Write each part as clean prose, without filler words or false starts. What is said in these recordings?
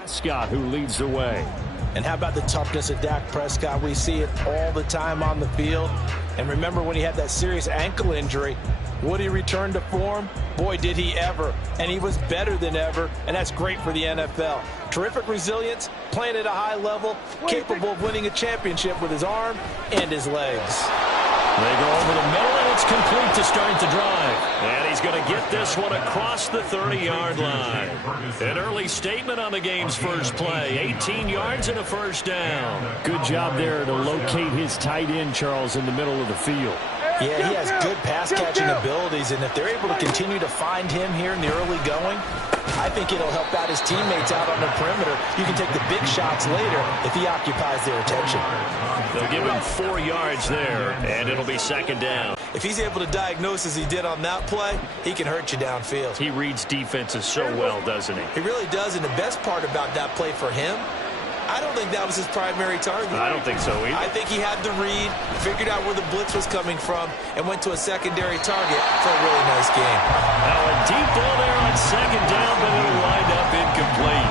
Prescott, who leads the way. And how about the toughness of Dak Prescott? We see it all the time on the field. And remember when he had that serious ankle injury, would he return to form? Boy, did he ever. And he was better than ever, and that's great for the NFL. Terrific resilience, playing at a high level, capable of winning a championship with his arm and his legs. They go over the middle, and it's complete to start the drive. And he's going to get this one across the 30-yard line. An early statement on the game's first play. 18 yards and a first down. Good job there to locate his tight end, Charles, in the middle of the field. Yeah, he has good pass-catching abilities, and if they're able to continue to find him here in the early going, I think it'll help out his teammates out on the perimeter. You can take the big shots later if he occupies their attention. They'll give him 4 yards there, and it'll be second down. If he's able to diagnose as he did on that play, he can hurt you downfield. He reads defenses so well, doesn't he? He really does, and the best part about that play for him, I don't think that was his primary target. I don't think so either. I think he had the read, figured out where the blitz was coming from, and went to a secondary target for a really nice game. Now a deep ball there on second down, but it'll wind up incomplete.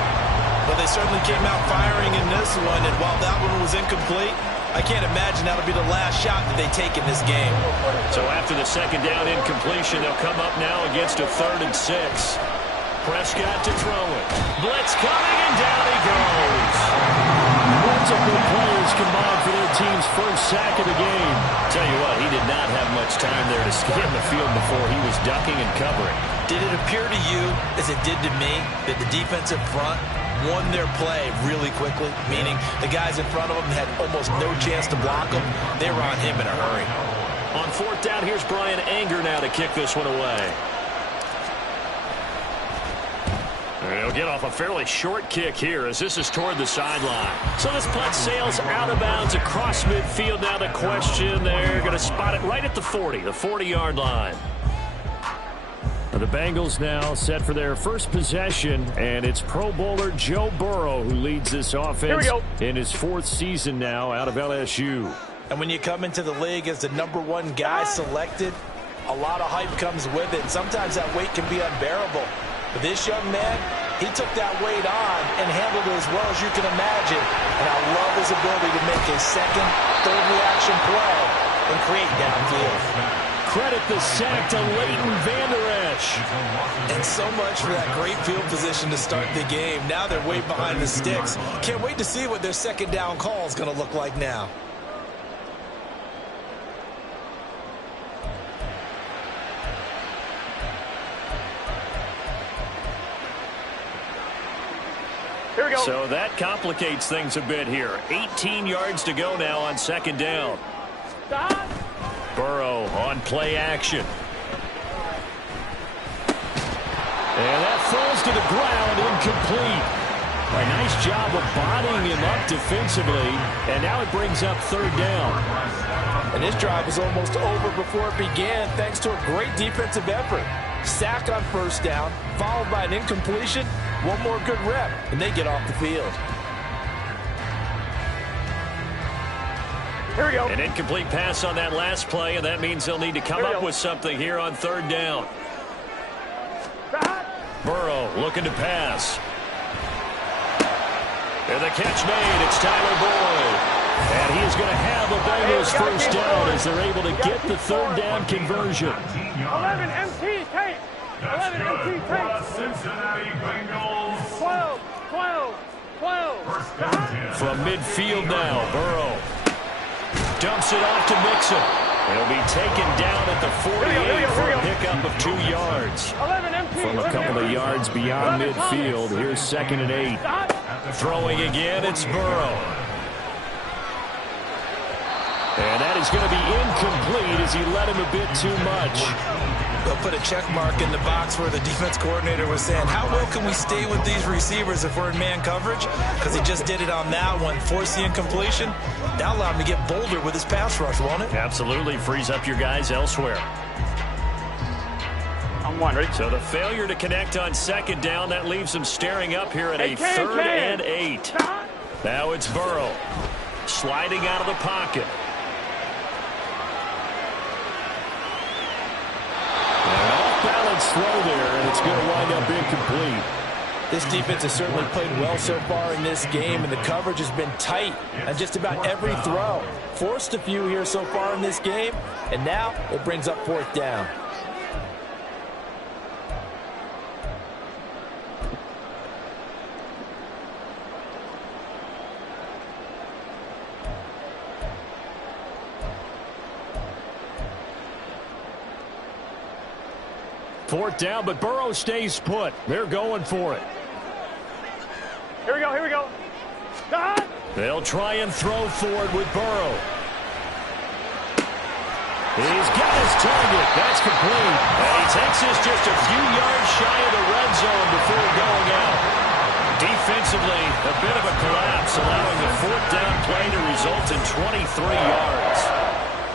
But they certainly came out firing in this one, and while that one was incomplete, I can't imagine that'll be the last shot that they take in this game. So after the second down incompletion, they'll come up now against a 3rd and 6. Prescott to throw it. Blitz coming, and down he goes. Multiple players combined for their team's first sack of the game. Tell you what, he did not have much time there to scan the field before he was ducking and covering. Did it appear to you, as it did to me, that the defensive front won their play really quickly? Meaning the guys in front of them had almost no chance to block him. They were on him in a hurry. On 4th down, here's Brian Anger now to kick this one away. He'll get off a fairly short kick here as this is toward the sideline. So this punt sails out of bounds across midfield. Now the question, they're going to spot it right at the 40, the 40-yard line. The Bengals now set for their first possession, and it's Pro Bowler Joe Burrow who leads this offense in his 4th season now out of LSU. And when you come into the league as the #1 guy selected, a lot of hype comes with it. Sometimes that weight can be unbearable. But this young man, he took that weight on and handled it as well as you can imagine. And I love his ability to make a second, third reaction play and create downfield. Credit the sack to Leighton Vander Esch. And so much for that great field position to start the game. Now they're way behind the sticks. Can't wait to see what their second down call is going to look like now. So that complicates things a bit here. 18 yards to go now on second down. Burrow on play action. And that falls to the ground, incomplete. A nice job of bodying him up defensively, and now it brings up 3rd down. And this drive was almost over before it began thanks to a great defensive effort. Sack on 1st down, followed by an incompletion. One more good rep, and they get off the field. Here we go. An incomplete pass on that last play, and that means they'll need to come up with something here on 3rd down. Burrow looking to pass. And the catch made. It's Tyler Boyd. And he is going to have a Bengals first down as they're able to get the 3rd down conversion. 11 MT tape. 11 MT tape. Cincinnati Bengals. 12. From midfield now, Burrow dumps it off to Mixon. He'll be taken down at the 48 for a pickup of 2 yards. 11 MT. From a couple of yards beyond midfield, here's 2nd and 8. Throwing again, it's Burrow. And that is going to be incomplete as he let him a bit too much. They'll put a check mark in the box where the defense coordinator was saying, how well can we stay with these receivers if we're in man coverage? Because he just did it on that one, forced the incompletion. That'll allow him to get bolder with his pass rush, won't it? Absolutely, frees up your guys elsewhere. I'm wondering. So the failure to connect on 2nd down, that leaves him staring up here at a 3rd and 8. Now it's Burrow sliding out of the pocket. An off-balance throw there, and it's going to wind up incomplete. This defense has certainly played well so far in this game, and the coverage has been tight on just about every throw. Forced a few here so far in this game, and now it brings up 4th down. Fourth down, but Burrow stays put. They're going for it. Here we go, here we go. They'll try and throw forward with Burrow. He's got his target. That's complete. And he takes this just a few yards shy of the red zone before going out. Defensively, a bit of a collapse, allowing the 4th down play to result in 23 yards.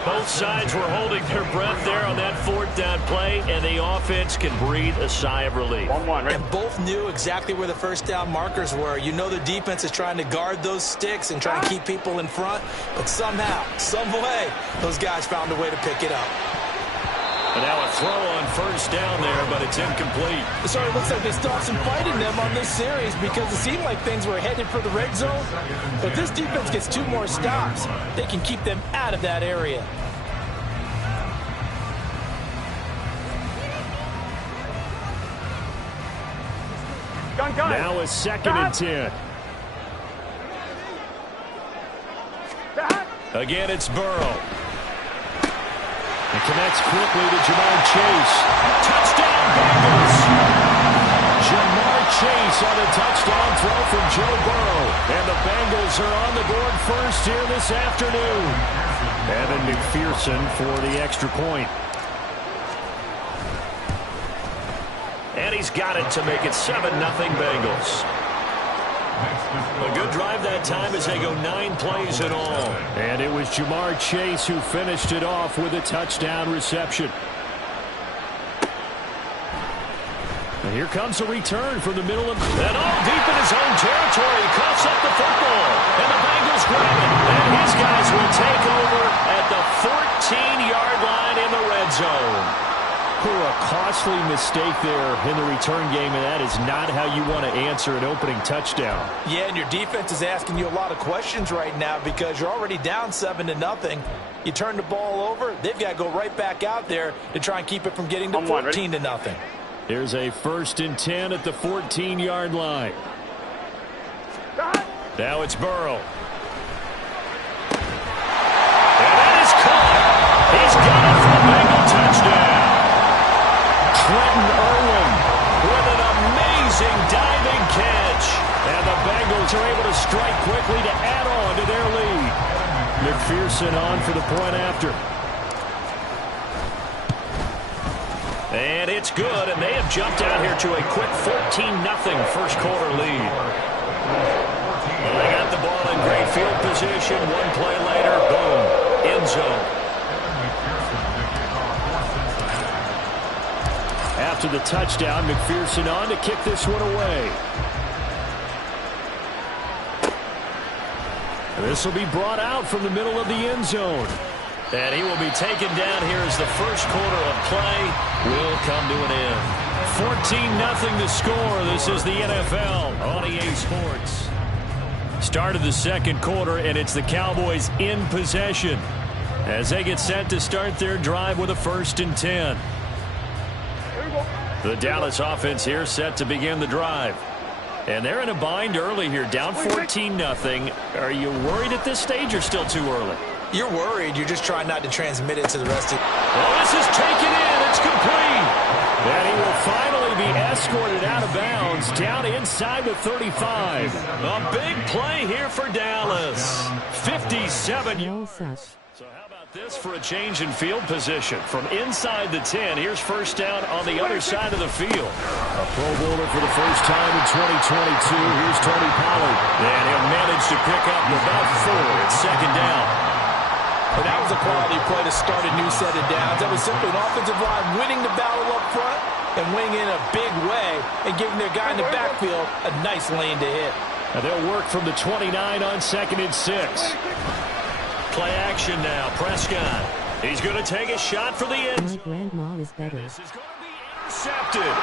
Both sides were holding their breath there on that 4th down play, and the offense can breathe a sigh of relief. 1-1, right? And both knew exactly where the 1st down markers were. You know the defense is trying to guard those sticks and trying to keep people in front, but somehow, some way, those guys found a way to pick it up. And now a throw on 1st down there, but it's incomplete. So it looks like they still have some fight in them on this series because it seemed like things were headed for the red zone. But this defense gets 2 more stops. They can keep them out of that area. Gun. Now a 2nd and 10. Again, it's Burrow. It connects quickly to Jamar Chase. Touchdown, Bengals! Jamar Chase on a touchdown throw from Joe Burrow. And the Bengals are on the board first here this afternoon. Evan McPherson for the extra point. And he's got it to make it 7-0 Bengals. A good drive that time as they go 9 plays in all. And it was Jamar Chase who finished it off with a touchdown reception. And here comes a return from the middle of... And all deep in his own territory. Coughs up the football. And the Bengals grab it. And his guys will take over at the 14-yard line in the red zone. A costly mistake there in the return game, and that is not how you want to answer an opening touchdown. Yeah, and your defense is asking you a lot of questions right now because you're already down 7-0. You turn the ball over, they've got to go right back out there to try and keep it from getting to 14-0. Here's a 1st and 10 at the 14-yard line. Now it's Burrow. And that is caught. He's got it for a Bengal touchdown. Trenton Irwin with an amazing diving catch. And the Bengals are able to strike quickly to add on to their lead. McPherson on for the point after. And it's good, and they have jumped out here to a quick 14-0 first quarter lead. Well, they got the ball in great field position. 1 play later, boom, end zone. After the touchdown, McPherson on to kick this one away. This will be brought out from the middle of the end zone. And he will be taken down here as the first quarter of play will come to an end. 14-0 the score. This is the NFL on EA Sports. Start of the second quarter, and it's the Cowboys in possession as they get set to start their drive with a 1st and 10. The Dallas offense here set to begin the drive. And they're in a bind early here, down 14-0. Are you worried at this stage or still too early? You're worried. You're just trying not to transmit it to the rest of... Well, this is taken in. It's complete. And he will finally be escorted out of bounds down inside the 35. A big play here for Dallas. 57 yards. So how about this for a change in field position? From inside the 10, here's 1st down on the other side of the field. A Pro Bowler for the first time in 2022. Here's Tony Pollard. And he'll manage to pick up about 4 at 2nd down. And that was a quality play to start a new set of downs. That was simply an offensive line winning the battle up front and winning in a big way and giving their guy in the backfield a nice lane to hit. Now they'll work from the 29 on 2nd and 6. Play action now. Prescott. He's going to take a shot for the end. My grandma is better. This is going to be intercepted.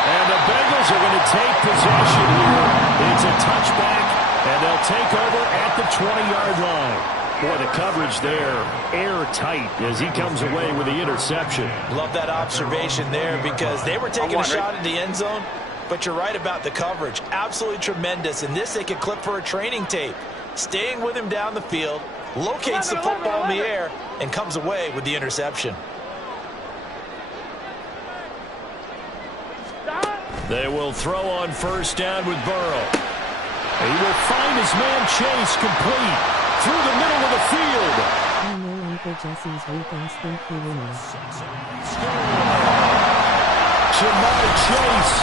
And the Bengals are going to take possession here. It's a touchback, and they'll take over at the 20-yard line. Boy, the coverage there, airtight as he comes away with the interception. Love that observation there because they were taking a shot at the end zone, but you're right about the coverage. Absolutely tremendous. And this they could clip for a training tape. Staying with him down the field, locates the football in the air, and comes away with the interception. They will throw on first down with Burrow. He will find his man Chase complete through the middle of the field. I know Uncle Jesse's weak ass think he will. Jamar Chase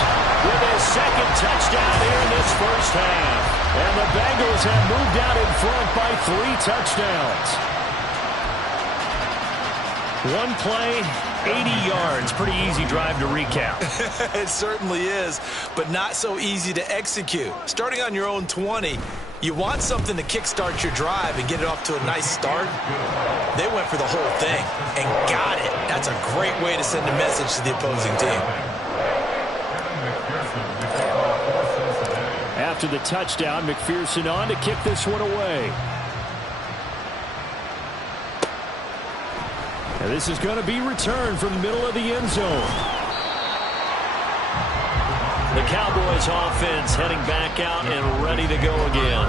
with his second touchdown here in this first half. And the Bengals have moved out in front by 3 touchdowns. One play, 80 yards. Pretty easy drive to recap. It certainly is, but not so easy to execute. Starting on your own 20, you want something to kickstart your drive and get it off to a nice start. They went for the whole thing and got it. That's a great way to send a message to the opposing team. After the touchdown, McPherson on to kick this one away. And this is going to be returned from the middle of the end zone. The Cowboys offense heading back out and ready to go again.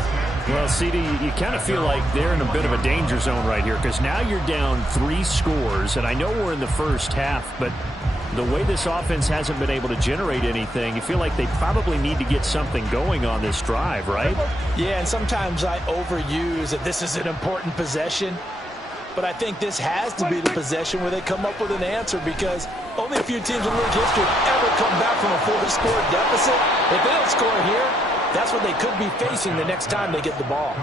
Well, CD, you kind of feel like they're in a bit of a danger zone right here because now you're down 3 scores, and I know we're in the first half, but the way this offense hasn't been able to generate anything, you feel like they probably need to get something going on this drive, right? Yeah, and sometimes I overuse that this is an important possession. But I think this has to be the possession where they come up with an answer because only a few teams in league history have ever come back from a 40-score deficit. If they don't score here, that's what they could be facing the next time they get the ball.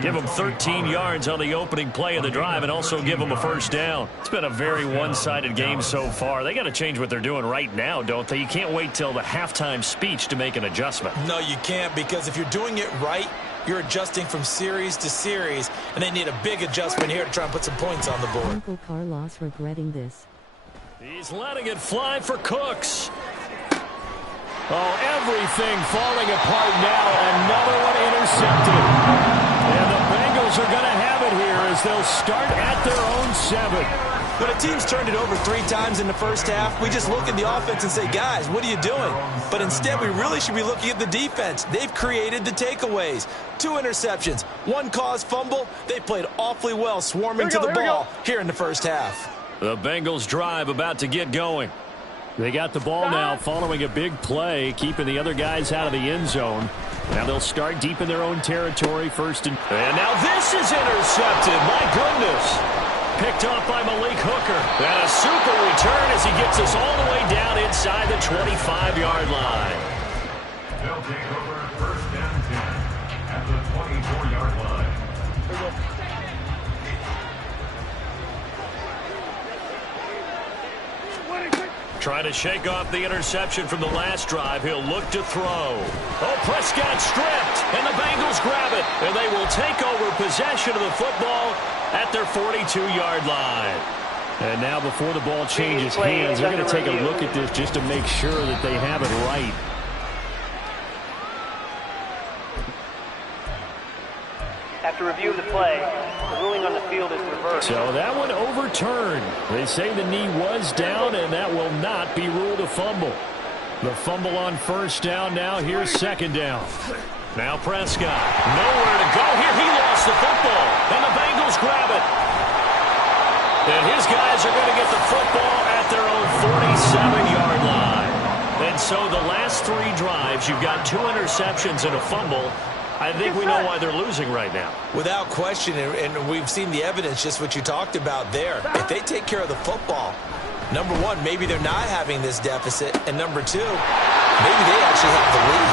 Give them 13 yards on the opening play of the drive and also give them a first down. It's been a very one-sided game so far. They got to change what they're doing right now, don't they? You can't wait till the halftime speech to make an adjustment. No, you can't, because if you're doing it right, you're adjusting from series to series, and they need a big adjustment here to try and put some points on the board. Uncle Carlos regretting this. He's letting it fly for Cooks. Oh, everything falling apart now. Another one intercepted. And the Bengals are going to have it here as they'll start at their own 7. When a team's turned it over 3 times in the first half, we just look at the offense and say, guys, what are you doing? But instead, we really should be looking at the defense. They've created the takeaways. 2 interceptions, 1 caused fumble. They played awfully well swarming to the ball here in the first half. The Bengals drive about to get going. They got the ball now following a big play, keeping the other guys out of the end zone. Now they'll start deep in their own territory first. And now this is intercepted. My goodness. Picked off by Malik Hooker. And a super return as he gets us all the way down inside the 25-yard line. They'll take over first and 10 at the 24-yard line. Trying to shake off the interception from the last drive. He'll look to throw. Oh, Prescott stripped, and the Bengals grab it. And they will take over possession of the football at their 42-yard line. And now before the ball changes hands, they're going to take a look at this just to make sure that they have it right. After review of the play, the ruling on the field is reversed. So that one overturned. They say the knee was down, and that will not be ruled a fumble. The fumble on first down now. Here's second down. Now Prescott. Nowhere to go here. He lost the football, and the Bengals grab it. And his guys are going to get the football at their own 47-yard line. And so the last 3 drives, you've got 2 interceptions and a fumble. I think we know why they're losing right now. Without question, and we've seen the evidence, just what you talked about there. If they take care of the football, number 1, maybe they're not having this deficit, and number 2, maybe they actually have the lead.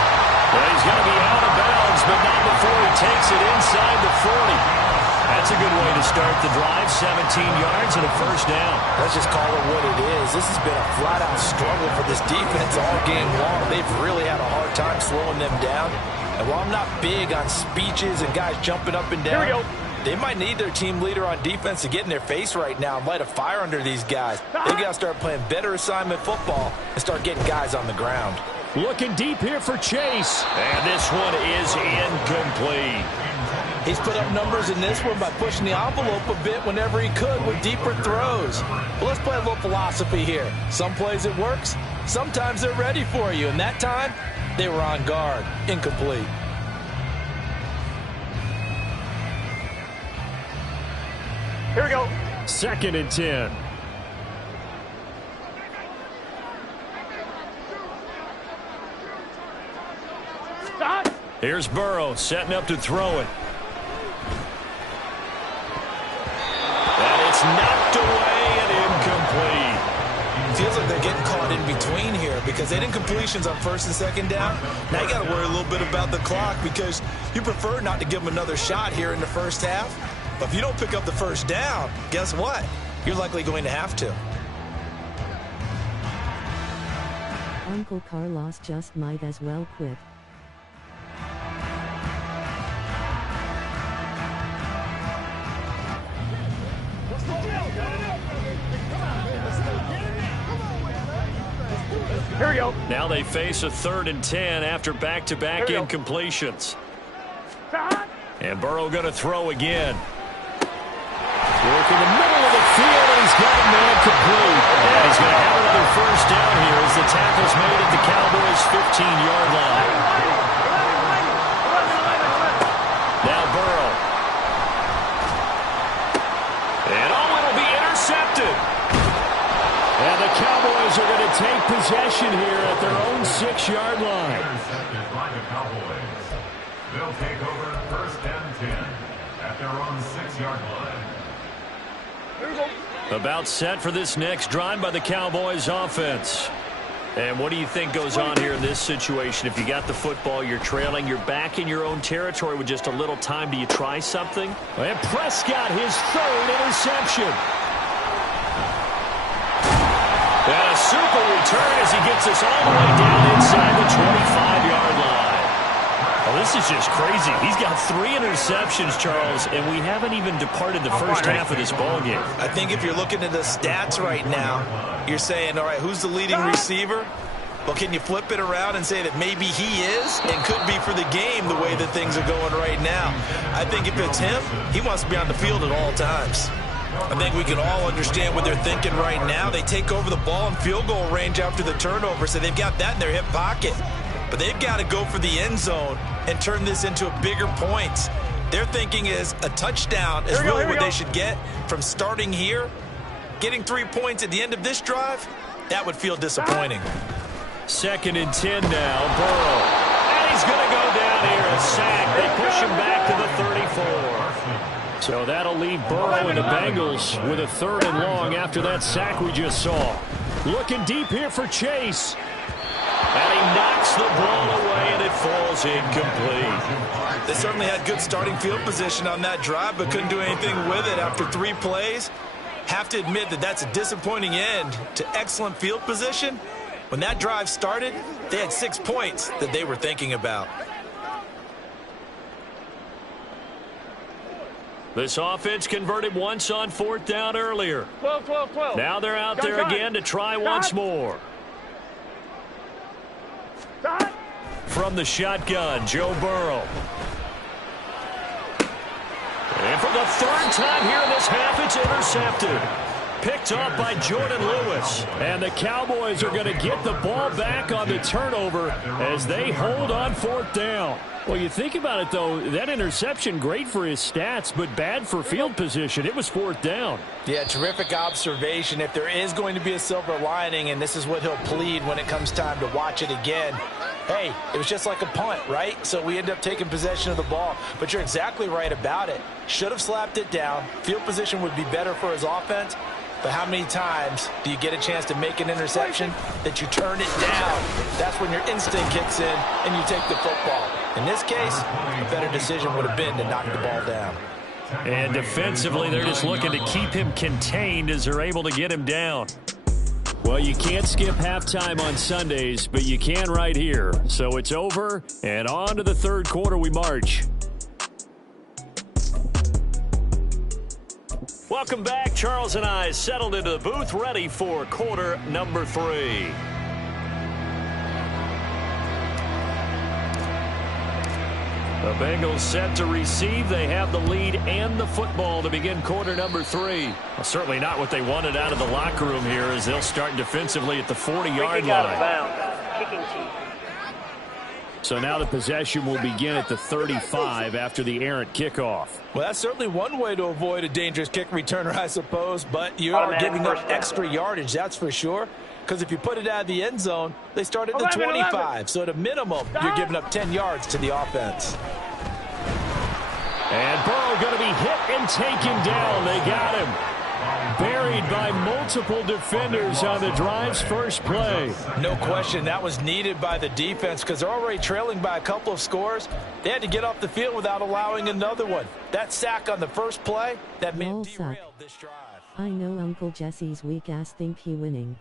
Well, he's going to be out of bounds, but not before he takes it inside the 40. That's a good way to start the drive. 17 yards and a first down. Let's just call it what it is. This has been a flat-out struggle for this defense all game long. They've really had a hard time slowing them down. And while I'm not big on speeches and guys jumping up and down, They might need their team leader on defense to get in their face right now and light a fire under these guys. They got to start playing better assignment football and start getting guys on the ground. Looking deep here for Chase. And this one is incomplete. He's put up numbers in this one by pushing the envelope a bit whenever he could with deeper throws. Well, let's play a little philosophy here. Some plays it works. Sometimes they're ready for you. And that time, they were on guard. Incomplete. Here we go. 2nd and 10. Stop. Here's Burrow setting up to throw it. And it's knocked away and incomplete. Feels like they're getting caught in between here because they didn't completions on 1st and 2nd down. Now you got to worry a little bit about the clock because you prefer not to give them another shot here in the first half. But if you don't pick up the 1st down, guess what? You're likely going to have to. Uncle Carlos just might as well quit. Here we go. Now they face a 3rd and 10 after back-to-back incompletions. Stop. And Burrow going to throw again. Working the middle of the field, and he's got a man complete. And he's going to have another 1st down here as the tackle's made at the Cowboys' 15-yard line. Now Burrow. And it'll be intercepted. And the Cowboys are going to take possession here at their own 6-yard line. Intercepted by the Cowboys. They'll take over 1st and 10 at their own 6-yard line. About set for this next drive by the Cowboys offense. And what do you think goes on here in this situation? If you got the football, you're trailing, you're back in your own territory with just a little time. Do you try something? And Prescott, his 3rd interception. And a super return as he gets us all the way down inside the 25-yard line. Oh, this is just crazy. He's got 3 interceptions, Charles, and we haven't even departed the first half of this ballgame. I think if you're looking at the stats right now, you're saying, all right, who's the leading receiver? Well, can you flip it around and say that maybe he is and could be for the game the way that things are going right now? I think if it's him, he wants to be on the field at all times. I think we can all understand what they're thinking right now. They take over the ball in field goal range after the turnover, so they've got that in their hip pocket. But they've got to go for the end zone and turn this into a bigger points. Their thinking is a touchdown is really what they should get from starting here. Getting 3 points at the end of this drive, that would feel disappointing. 2nd and 10 now, Burrow. And he's going to go down here, a sack. They push him back to the 34. So that'll leave Burrow and the Bengals with a 3rd and long after that sack we just saw. Looking deep here for Chase. And he knocks the ball away, and it falls incomplete. They certainly had good starting field position on that drive, but couldn't do anything with it after 3 plays. Have to admit that that's a disappointing end to excellent field position. When that drive started, they had 6 points that they were thinking about. This offense converted once on 4th down earlier. 12. Now they're out there again to try once more. From the shotgun, Joe Burrow. And for the 3rd time here in this half, it's intercepted. Picked off by Jordan Lewis. And the Cowboys are going to get the ball back on the turnover as they hold on 4th down. Well, you think about it, though, that interception, great for his stats, but bad for field position. It was 4th down. Yeah, terrific observation. If there is going to be a silver lining, and this is what he'll plead when it comes time to watch it again, hey, it was just like a punt, right? So we end up taking possession of the ball. But you're exactly right about it. Should have slapped it down. Field position would be better for his offense. But how many times do you get a chance to make an interception that you turn it down? That's when your instinct kicks in and you take the football. In this case, a better decision would have been to knock the ball down. And defensively, they're just looking to keep him contained as they're able to get him down. Well, you can't skip halftime on Sundays, but you can right here. So it's over, and on to the 3rd quarter we march. Welcome back. Charles and I settled into the booth, ready for quarter number 3. The Bengals set to receive. They have the lead and the football to begin quarter number 3. Well, certainly not what they wanted out of the locker room here, as they'll start defensively at the 40-yard Out of line. bounds. Kicking team. So now the possession will begin at the 35 after the errant kickoff. Well, that's certainly one way to avoid a dangerous kick returner, I suppose, but you are giving up extra yardage, that's for sure. Because if you put it out of the end zone, they start at the 25. So at a minimum, you're giving up 10 yards to the offense. And Burrow going to be hit and taken down. They got him. Buried by multiple defenders on the drive's first play. No question, that was needed by the defense because they're already trailing by a couple of scores. They had to get off the field without allowing another one. That sack on the first play, that may have derailed this drive. I know Uncle Jesse's weak ass think he winning.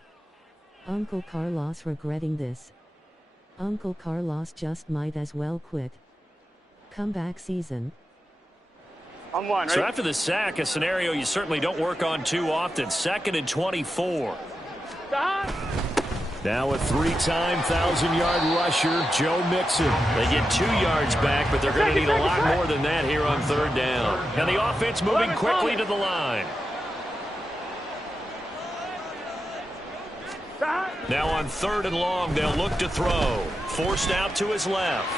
Uncle Carlos regretting this. Uncle Carlos just might as well quit. Comeback season. On one, So right? after the sack, a scenario you certainly don't work on too often. 2nd and 24. Stop. Now a 3-time 1,000-yard rusher, Joe Mixon. They get 2 yards back, but they're going to need a lot more than that here on 3rd down. And the offense moving quickly to the line. Stop. Now on 3rd and long, they'll look to throw. Forced out to his left.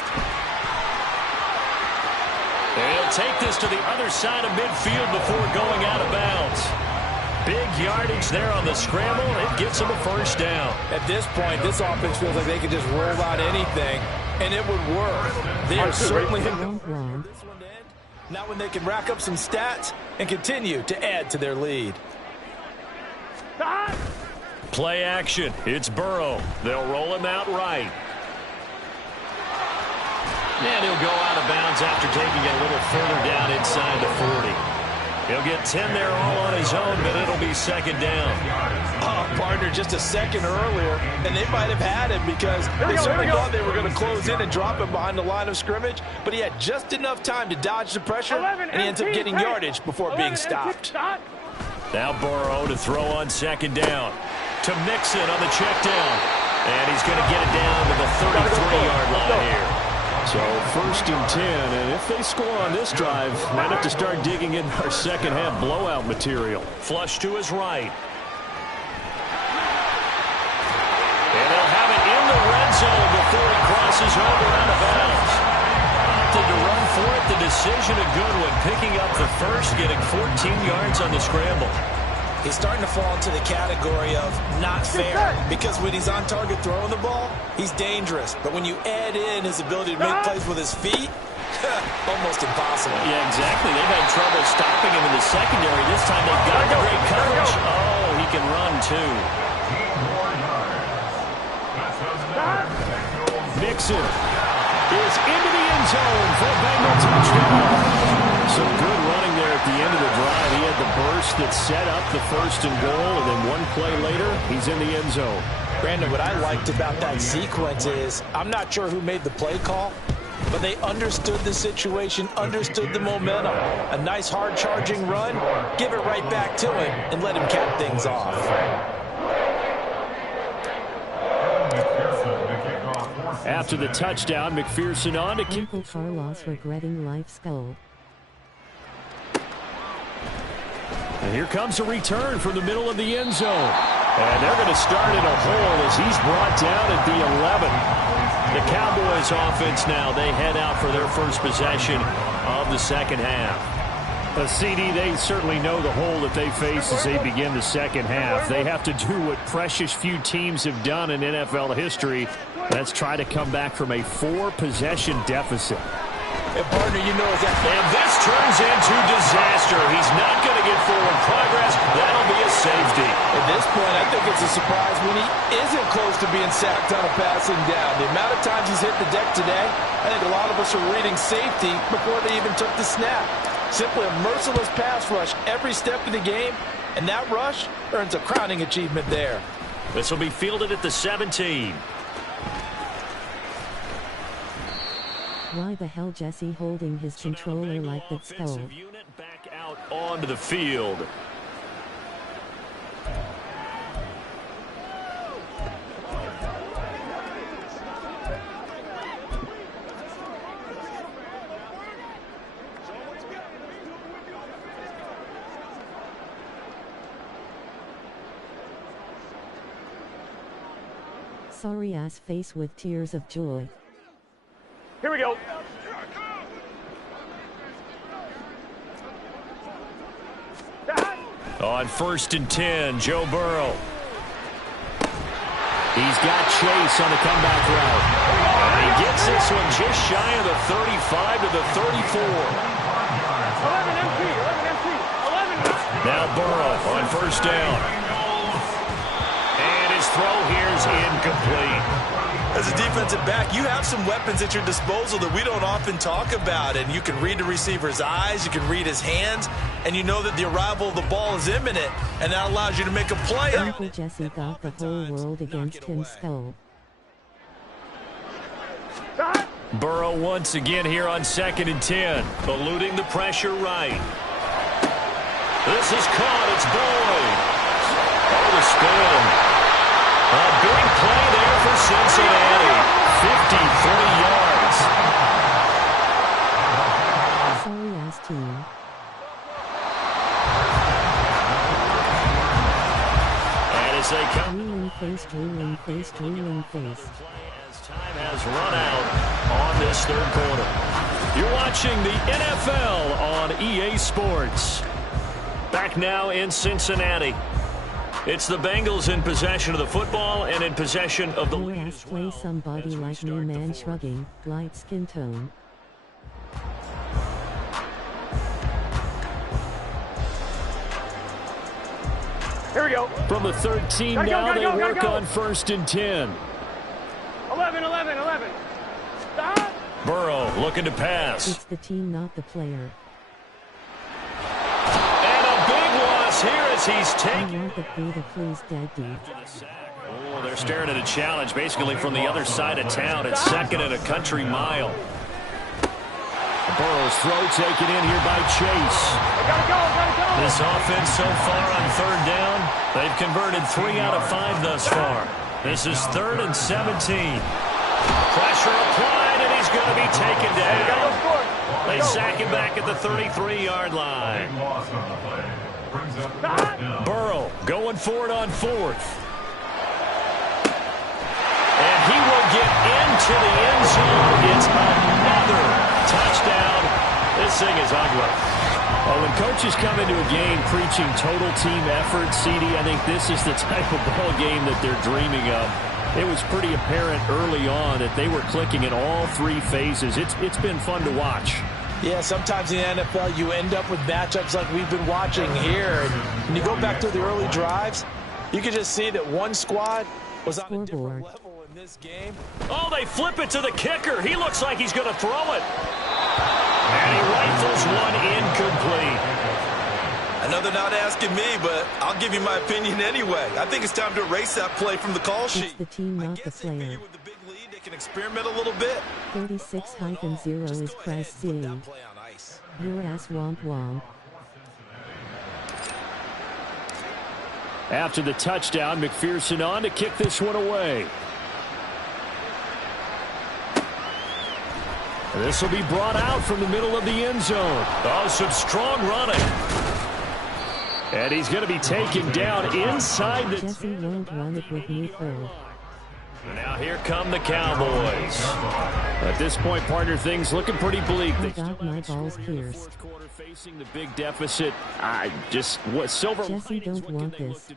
And he'll take this to the other side of midfield before going out of bounds. Big yardage there on the scramble. It gets him a first down. At this point, this offense feels like they could just roll out anything, and it would work. They are certainly in this one to end. Not when they can rack up some stats and continue to add to their lead. Stop. Play action. It's Burrow. They'll roll him out right. And he'll go out of bounds after taking it a little further down inside the 40. He'll get 10 there all on his own, but it'll be 2nd down. Oh, partner, just a second earlier, and they might have had him because they certainly thought they were going to close in and drop him behind the line of scrimmage, but he had just enough time to dodge the pressure, and he ends up getting yardage before being stopped. Now Burrow to throw on 2nd down. To Mixon on the check down. And he's going to get it down to the 33-yard line here. So 1st and 10, and if they score on this drive, might have to start digging in our second-half blowout material. Flush to his right. And they'll have it in the red zone before he crosses over out of bounds. Opted to run for it. The decision a good one, picking up the first, getting 14 yards on the scramble. He's starting to fall into the category of not fair because when he's on target throwing the ball, he's dangerous. But when you add in his ability to make plays with his feet, almost impossible. Yeah, exactly. They've had trouble stopping him in the secondary. This time they've got the great coverage. Oh, he can run too. Mixon is into the end zone for a Bengal touchdown. Some good running there at the end of the drive. He had the burst that set up the 1st and goal, and then one play later, he's in the end zone. Brandon, what I liked about that sequence is I'm not sure who made the play call, but they understood the situation, understood the momentum. A nice hard-charging run, give it right back to him, and let him cap things off. After the touchdown, McPherson on to kick. Uncle Carlos regretting life's goal. And here comes a return from the middle of the end zone. And they're going to start in a hole as he's brought down at the 11. The Cowboys offense now, they head out for their first possession of the second half. CD, they certainly know the hole that they face as they begin the second half. They have to do what precious few teams have done in NFL history. That's try to come back from a 4-possession deficit. And partner, you know that. And this turns into disaster. He's not going to get forward progress. That'll be a safety. At this point, I think it's a surprise when he isn't close to being sacked on a passing down. The amount of times he's hit the deck today, I think a lot of us are reading safety before they even took the snap. Simply a merciless pass rush every step of the game, and that rush earns a crowning achievement there. This will be fielded at the 17. Why the hell Jesse holding his controller like that skull? Unit back out onto the field. sorry-ass face with tears of joy. Here we go. On 1st and 10, Joe Burrow. He's got Chase on the comeback route. And he gets this one just shy of the 35 to the 34. 11 empty. 11 empty. 11. Now Burrow on 1st down. And his throw here is incomplete. As a defensive back, you have some weapons at your disposal that we don't often talk about. And you can read the receiver's eyes, you can read his hands, and you know that the arrival of the ball is imminent, and that allows you to make a play. Uncle Jesse got the whole world against him. Skull. Burrow once again here on 2nd and 10. Eluding the pressure right. This is caught. It's Boyd. Oh, the spin. A big play there for Cincinnati. 53 yards. Sorry-ass team. And as they come. Drooling face, drooling face, drooling face. As time has run out on this 3rd quarter. You're watching the NFL on EA Sports. Back now in Cincinnati. It's the Bengals in possession of the football and in possession of the lead. Play somebody like me, man shrugging, light skin tone. Here we go. From the 13 now, they work on 1st and 10. 11, 11, 11. Stop. Burrow looking to pass. It's the team, not the player. Here as he's taking. I want the Buddha, please, Daddy. Oh, they're staring at a challenge basically from the other side of town. It's 2nd and a country mile. Burrow's throw taken in here by Chase. Gotta go. This offense so far on 3rd down, they've converted 3 out of 5 thus far. This is 3rd and 17. Pressure applied, and he's going to be taken down. They sack him back at the 33-yard line. Burrow going for it on 4th. And he will get into the end zone. It's another touchdown. This thing is ugly. Well, when coaches come into a game preaching total team effort, CD, I think this is the type of ball game that they're dreaming of. It was pretty apparent early on that they were clicking in all 3 phases. It's been fun to watch. Yeah, sometimes in the NFL you end up with matchups like we've been watching here. And when you go back to the early drives, you can just see that one squad was on a different level in this game. Oh, they flip it to the kicker. He looks like he's going to throw it. And he rifles one incomplete. I know they're not asking me, but I'll give you my opinion anyway. I think it's time to erase that play from the call sheet. It's the team, not the player. With the big lead, they can experiment a little bit. 36-0 is press C. Your ass womp womp. After the touchdown, McPherson on to kick this one away. This will be brought out from the middle of the end zone. Oh, some strong running. And he's going to be taken down inside the... Jesse won't run it with me third. Now here come the Cowboys. At this point, partner, things looking pretty bleak. I got my balls pierced. Quarter facing the big deficit. Silver. Jesse don't want this.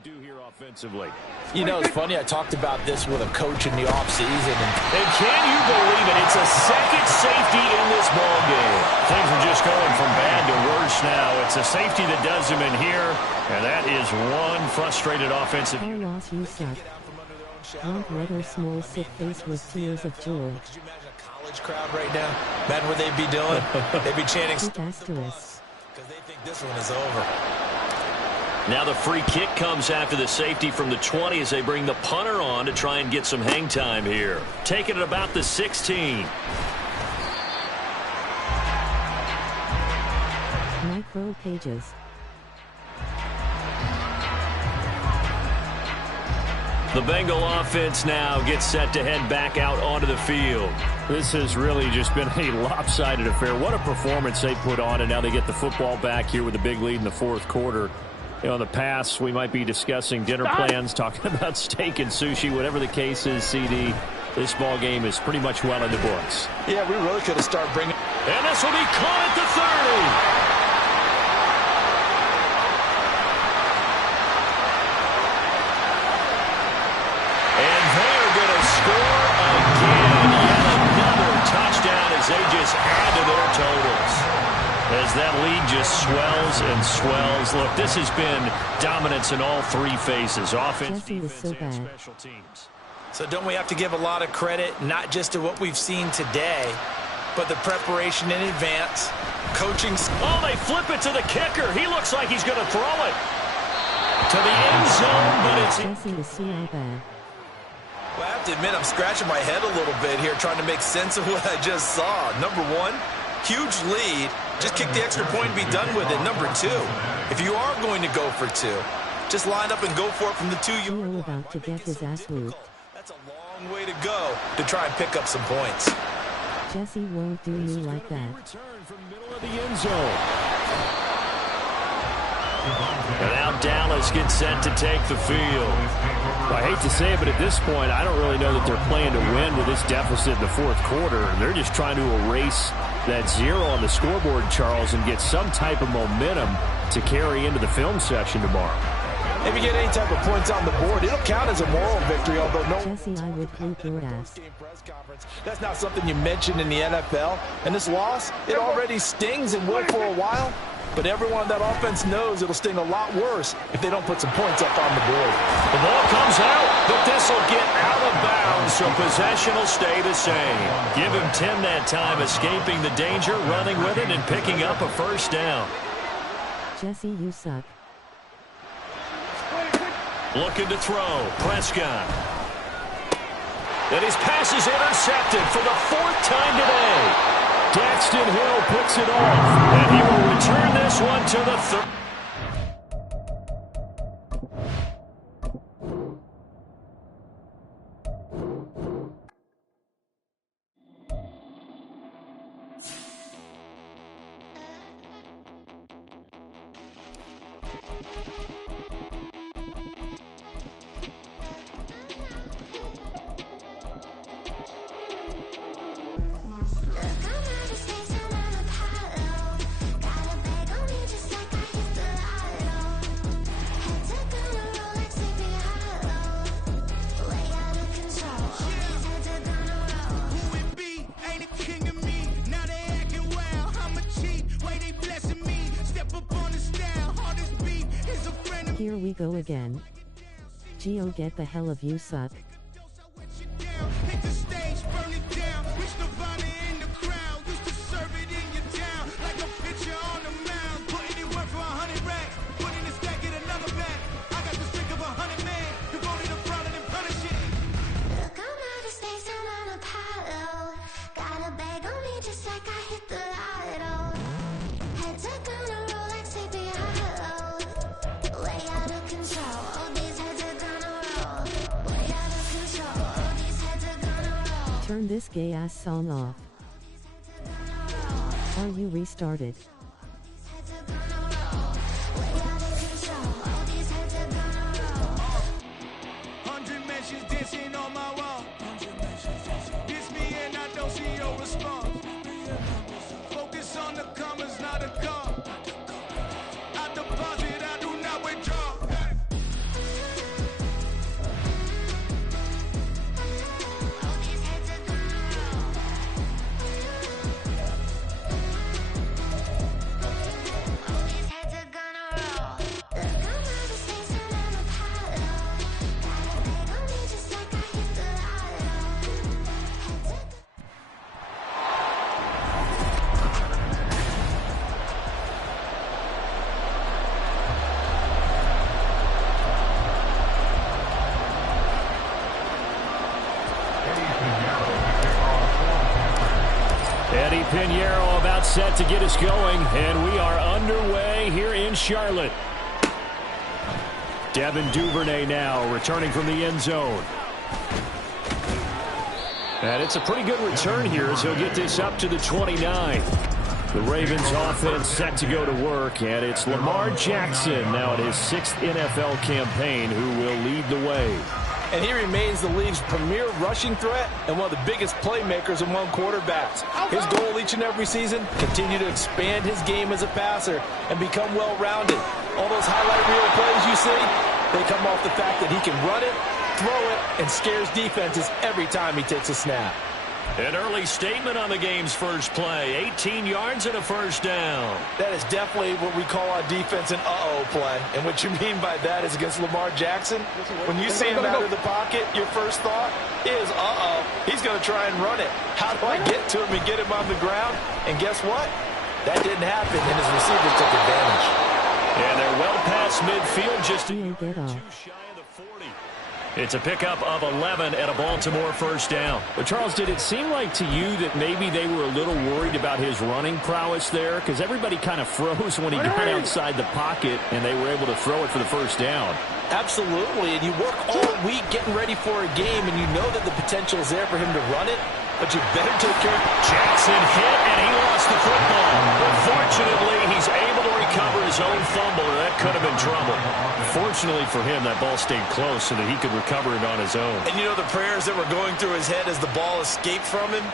Offensively. You know, it's funny. I talked about this with a coach in the offseason. And can you believe it? It's a second safety in this ball game. Things are just going from bad to worse now. It's a safety that does them in here, and that is one frustrated offensive. Carlos, you suck. Want redder small sick face with tears of joy. Could you imagine a college crowd right now? Imagine what they'd be doing. They'd be chanting Asterisk. because they think this one is over. Now the free kick comes after the safety from the 20 as they bring the punter on to try and get some hang time here. Taking it about the 16. Micro pages. The Bengal offense now gets set to head back out onto the field. This has really just been a lopsided affair. What a performance they put on, and now they get the football back here with a big lead in the 4th quarter. You know, in the past, we might be discussing dinner plans, talking about steak and sushi, whatever the case is, CD. This ball game is pretty much well in the books. Yeah, we really could have started bringing. And this will be caught at the 30. And they're going to score again. Yet another touchdown as they just add to their totals. As that lead just swells and swells. Look, this has been dominance in all three phases. Offense, defense, and special teams. So don't we have to give a lot of credit, not just to what we've seen today, but the preparation in advance, coaching. Oh, they flip it to the kicker. He looks like he's going to throw it to the end zone, but it's... Jesse is so bad. Well, I have to admit, I'm scratching my head a little bit here, trying to make sense of what I just saw. Number one, huge lead. Just kick the extra point and be done with it. Number two, if you are going to go for two, just line up and go for it from the 2-yard line. About to get his ass whooped. That's a long way to go to try and pick up some points. Jesse won't do me like that. Return from middle of the end zone. And now Dallas gets set to take the field. I hate to say it, but at this point, I don't really know that they're playing to win with this deficit in the fourth quarter. They're just trying to erase that 0 on the scoreboard, Charles, and get some type of momentum to carry into the film session tomorrow. If you get any type of points on the board, it'll count as a moral victory, although no... Jesse, I would whoop your ass. That's not something you mentioned in the NFL. And this loss, it already stings and will for a while. But everyone on that offense knows it'll sting a lot worse if they don't put some points up on the board. The ball comes out, but this will get out of bounds, so possession will stay the same. Give him 10 that time, escaping the danger, running with it, and picking up a first down. Jesse, you suck. Looking to throw, Prescott. And his pass is intercepted for the 4th time today. Daxton Hill picks it off, and he will return this one to the 3rd. Here we go again. Gio, get the hell of you suck. Turn this gay-ass song off. Are you restarted? Eddie Pinheiro about set to get us going, and we are underway here in Charlotte. Devin Duvernay now returning from the end zone. And it's a pretty good return here as he'll get this up to the 29. The Ravens offense set to go to work, and it's Lamar Jackson now in his 6th NFL campaign who will lead the way. And he remains the league's premier rushing threat and one of the biggest playmakers among quarterbacks. His goal each and every season, continue to expand his game as a passer and become well-rounded. All those highlight reel plays you see, they come off the fact that he can run it, throw it, and scares defenses every time he takes a snap. An early statement on the game's first play. 18 yards and a first down. That is definitely what we call on defense an uh-oh play. And what you mean by that is against Lamar Jackson, when you see him out of the pocket, your first thought is, uh-oh, he's going to try and run it. How do I get to him and get him on the ground? And guess what? That didn't happen, and his receivers took advantage. And they're well past midfield, just Get off. too shy of the 40. It's a pickup of 11 and a Baltimore first down. But Charles, did it seem like to you that maybe they were a little worried about his running prowess there? Because everybody kind of froze when he got outside the pocket and they were able to throw it for the first down. Absolutely, and you work all week getting ready for a game, and you know that the potential is there for him to run it, but you better take care of it. Jackson hit, and he lost the football. But fortunately, he's able to recover his own fumble, or that could have been trouble. Fortunately for him, that ball stayed close so that he could recover it on his own. And you know the prayers that were going through his head as the ball escaped from him?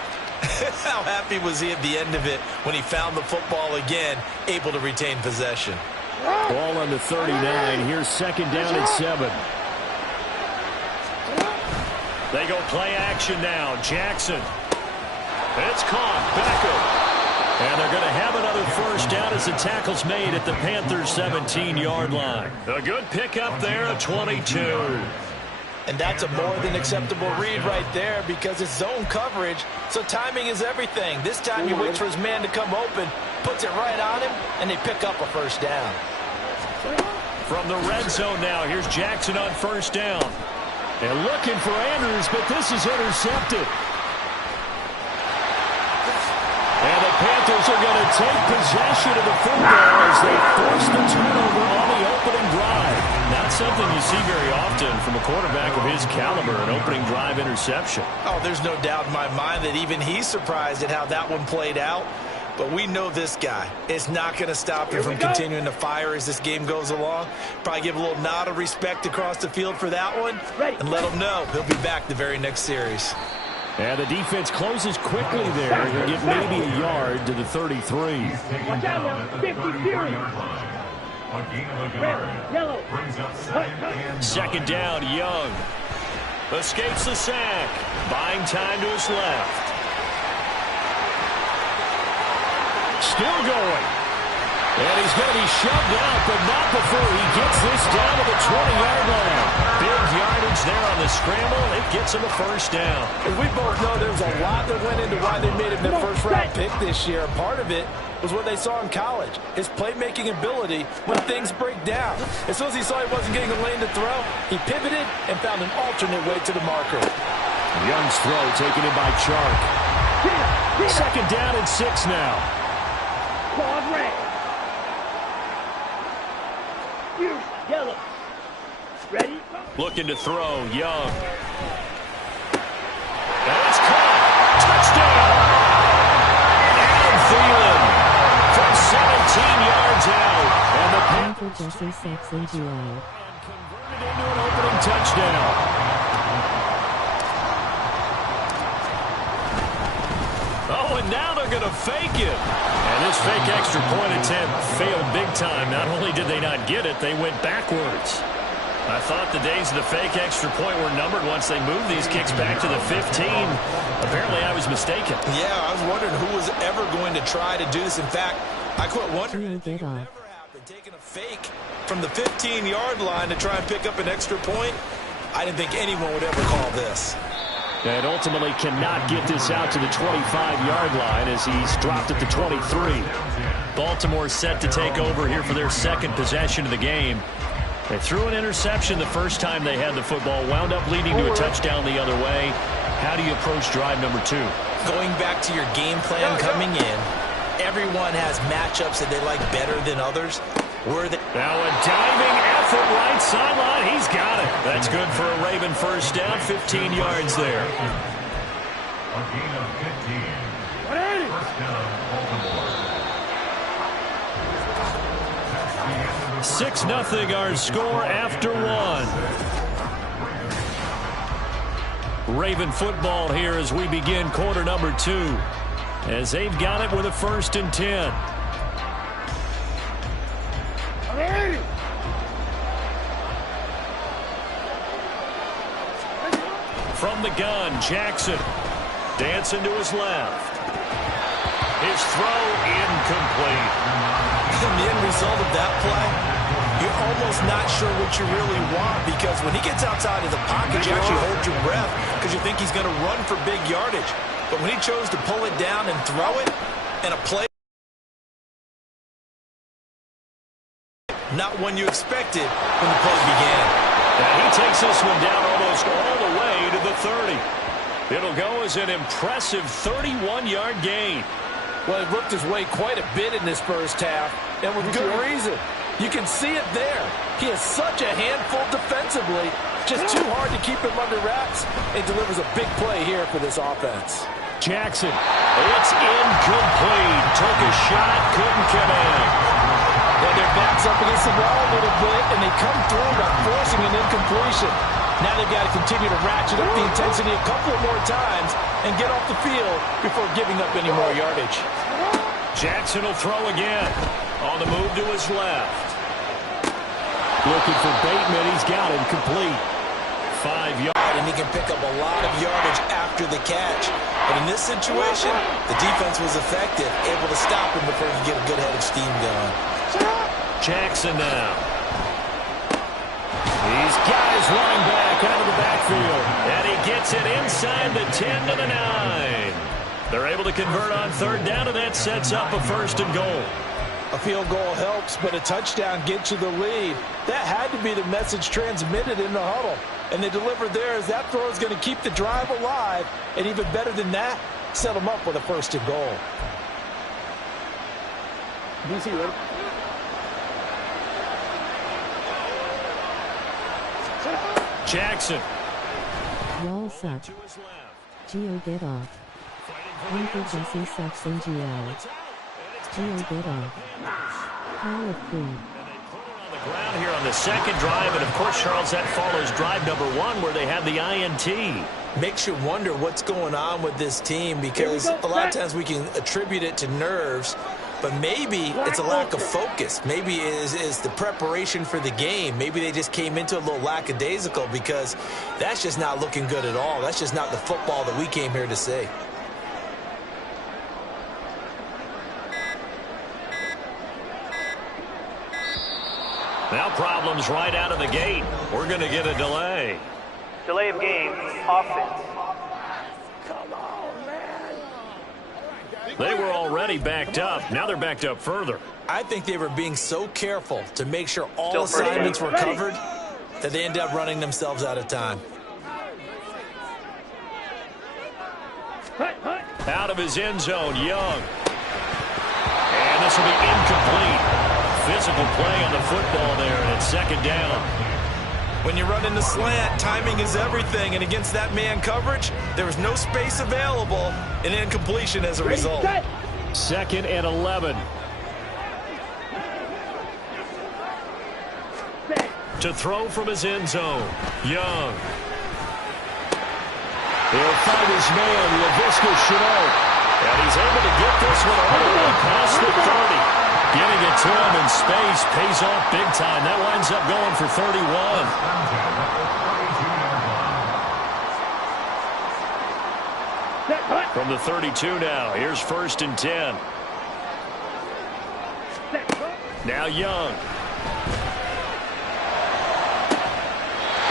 How happy was he at the end of it when he found the football again, able to retain possession? Ball on the 39. Here's second down and 7. They go play action now. Jackson. It's caught. Beckham. And they're going to have another first down as the tackle's made at the Panthers' 17-yard line. A good pickup there at 22. And that's a more than acceptable read right there because it's zone coverage, so timing is everything. This time he waits for his man to come open, puts it right on him, and they pick up a first down. From the red zone now, here's Jackson on first down. And looking for Andrews, but this is intercepted. And the Panthers are going to take possession of the football as they force the turnover on the opening drive. Not something you see very often from a quarterback of his caliber, an opening drive interception. Oh, there's no doubt in my mind that even he's surprised at how that one played out. But we know this guy is not going to stop him from continuing to fire as this game goes along. Probably give a little nod of respect across the field for that one and let him know he'll be back the very next series. And the defense closes quickly there. He'll get maybe a yard to the 33. Watch out now. 50 series. A gain of a yard. Yellow. Brings up Second down, Young. Escapes the sack. Buying time to his left. Still going. And he's going to be shoved out, but not before he gets this down to the 20-yard line. Big yardage there on the scramble. It gets him a first down. As we both know, there's a lot that went into why they made him their first-round pick this year. Part of it was what they saw in college, his playmaking ability when things break down. As soon as he saw he wasn't getting a lane to throw, he pivoted and found an alternate way to the marker. Young's throw taken in by Chark. Second down and 6 now. Quad red. Use yellow. Ready? Looking to throw, Young. And it's caught. Touchdown. Adam Thielen from 17 yards out. And the Uncle Jesse sacks in July. converted into an opening touchdown. Oh, and now they're going to fake it. And this fake extra point attempt failed big time. Not only did they not get it, they went backwards. I thought the days of the fake extra point were numbered once they moved these kicks back to the 15. Apparently, I was mistaken. Yeah, I was wondering who was ever going to try to do this. In fact, I quit wondering if it would ever happen. Taking a fake from the 15-yard line to try and pick up an extra point, I didn't think anyone would ever call this. And ultimately cannot get this out to the 25-yard line as he's dropped at the 23. Baltimore set to take over here for their second possession of the game. They threw an interception the first time they had the football, wound up leading to a touchdown the other way. How do you approach drive number 2? Going back to your game plan coming in, everyone has matchups that they like better than others. Now a diving effort right sideline. He's got it. That's good for a Raven first down, 15 yards there. A gain of 15. First down, Baltimore. 6-0 our score after one. Raven football here as we begin quarter number 2. As they've got it with a 1st and 10. From the gun, Jackson. Dancing to his left. His throw incomplete. And the end result of that play, you're almost not sure what you really want, because when he gets outside of the pocket, you actually hold your breath because you think he's going to run for big yardage. But when he chose to pull it down and throw it, and a play not one you expected when the play began. And he takes this one down almost all the way to the 30. It'll go as an impressive 31-yard gain. Well, he worked his way quite a bit in this first half, and with good reason. You can see it there. He is such a handful defensively, just too hard to keep him under wraps, and delivers a big play here for this offense. Jackson, it's incomplete. Took a shot, couldn't connect. Well, their backs up against the wall a little bit, and they come through by forcing an incompletion. Now they've got to continue to ratchet up the intensity a couple of more times and get off the field before giving up any more yardage. Jackson will throw again. On the move to his left. Looking for Bateman. He's got him complete. 5 yards. And he can pick up a lot of yardage after the catch. But in this situation, the defense was effective, able to stop him before he could get a good head of steam going. Jackson now. He's got his running back out of the backfield. And he gets it inside the 10 to the 9. They're able to convert on 3rd down, and that sets up a 1st and goal. A field goal helps, but a touchdown gets you the lead. That had to be the message transmitted in the huddle. And they delivered there, as that throw is going to keep the drive alive. And even better than that, set them up with a 1st and goal. DC, ready? Jackson. Y'all suck. Gio, get off. Uncle Jesse sucks in Gio. Gio, get off. Pile of food. Ground here on the 2nd drive, and of course, Charles, that follows drive number 1 where they had the INT. Makes you wonder what's going on with this team, because a lot of times we can attribute it to nerves, but maybe it's a lack of focus. Maybe it is the preparation for the game. Maybe they just came into a little lackadaisical, because that's just not looking good at all. That's just not the football that we came here to see. Now problems right out of the gate. We're going to get a delay. Delay of game, offense. Come on, man. They were already backed up. Now they're backed up further. I think they were being so careful to make sure all Still first assignments down. were covered that they ended up running themselves out of time. Out of his end zone, Young. And this will be incomplete. Physical play on the football there, and it's 2nd down. When you run in the slant, timing is everything, and against that man coverage, there was no space available, and incompletion as a result. 2nd and 11. To throw from his end zone, Young. He'll find his man, Laviska Shenault. And he's able to get this one all the way past the 30. Getting it to him in space pays off big time. That winds up going for 31. From the 32 now, here's 1st and 10. Now Young.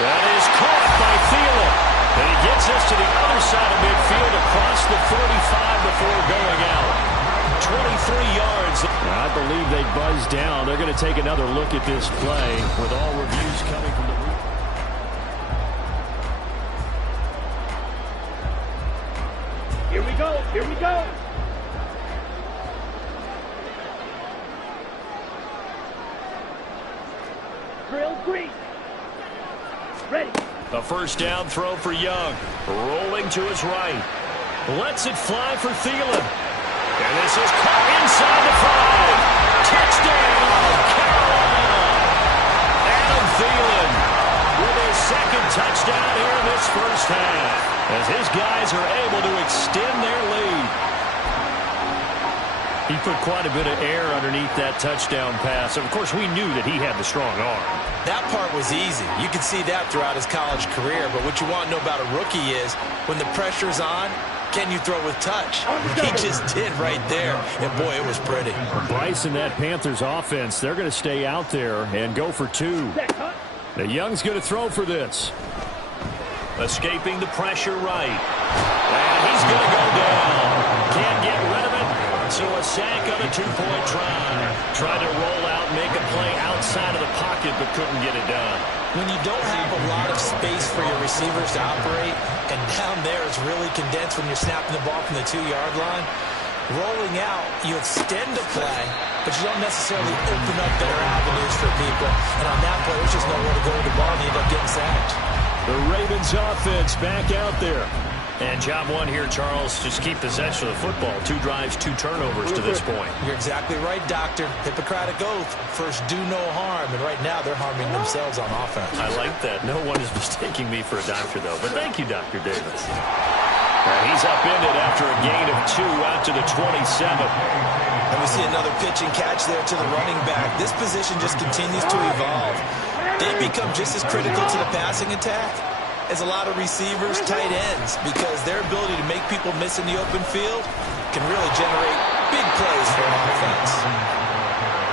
That is caught by Thielen. And he gets us to the other side of midfield across the 45 before going out. 23 yards. I believe they buzzed down. They're going to take another look at this play with all reviews coming from the replay. Here we go. Here we go. Drill green. Ready. A 1st down throw for Young. Rolling to his right. Lets it fly for Thielen. And this is caught inside the 5. Touchdown, Carolina. Thielen with his second touchdown here in this first half, as his guys are able to extend their lead. He put quite a bit of air underneath that touchdown pass. Of course, we knew that he had the strong arm. That part was easy. You could see that throughout his college career. But what you want to know about a rookie is when the pressure's on, can you throw with touch? He just did right there. And, boy, it was pretty. Bryce and that Panthers offense, they're going to stay out there and go for two. The Young's going to throw for this. Escaping the pressure right. And he's going to go down. Can't get rid of it. So a sack on a two-point try. Tried to roll out, make a play outside of the pocket, but couldn't get it done. When you don't have a lot of space for your receivers to operate, and down there it's really condensed when you're snapping the ball from the 2-yard line, rolling out, you extend the play, but you don't necessarily open up better avenues for people. And on that play, there's just nowhere to go with the ball, and you end up getting sacked. The Ravens offense back out there. And job one here, Charles, just keep possession of the football. 2 drives, 2 turnovers to this point. You're exactly right, Doctor. Hippocratic oath. First, do no harm. And right now, they're harming themselves on offense. I like that. No one is mistaking me for a doctor, though. But thank you, Dr. Davis. He's upended after a gain of 2 out to the 27. And we see another pitch and catch there to the running back. This position just continues to evolve. They become just as critical to the passing attack as a lot of receivers, tight ends, because their ability to make people miss in the open field can really generate big plays for an offense.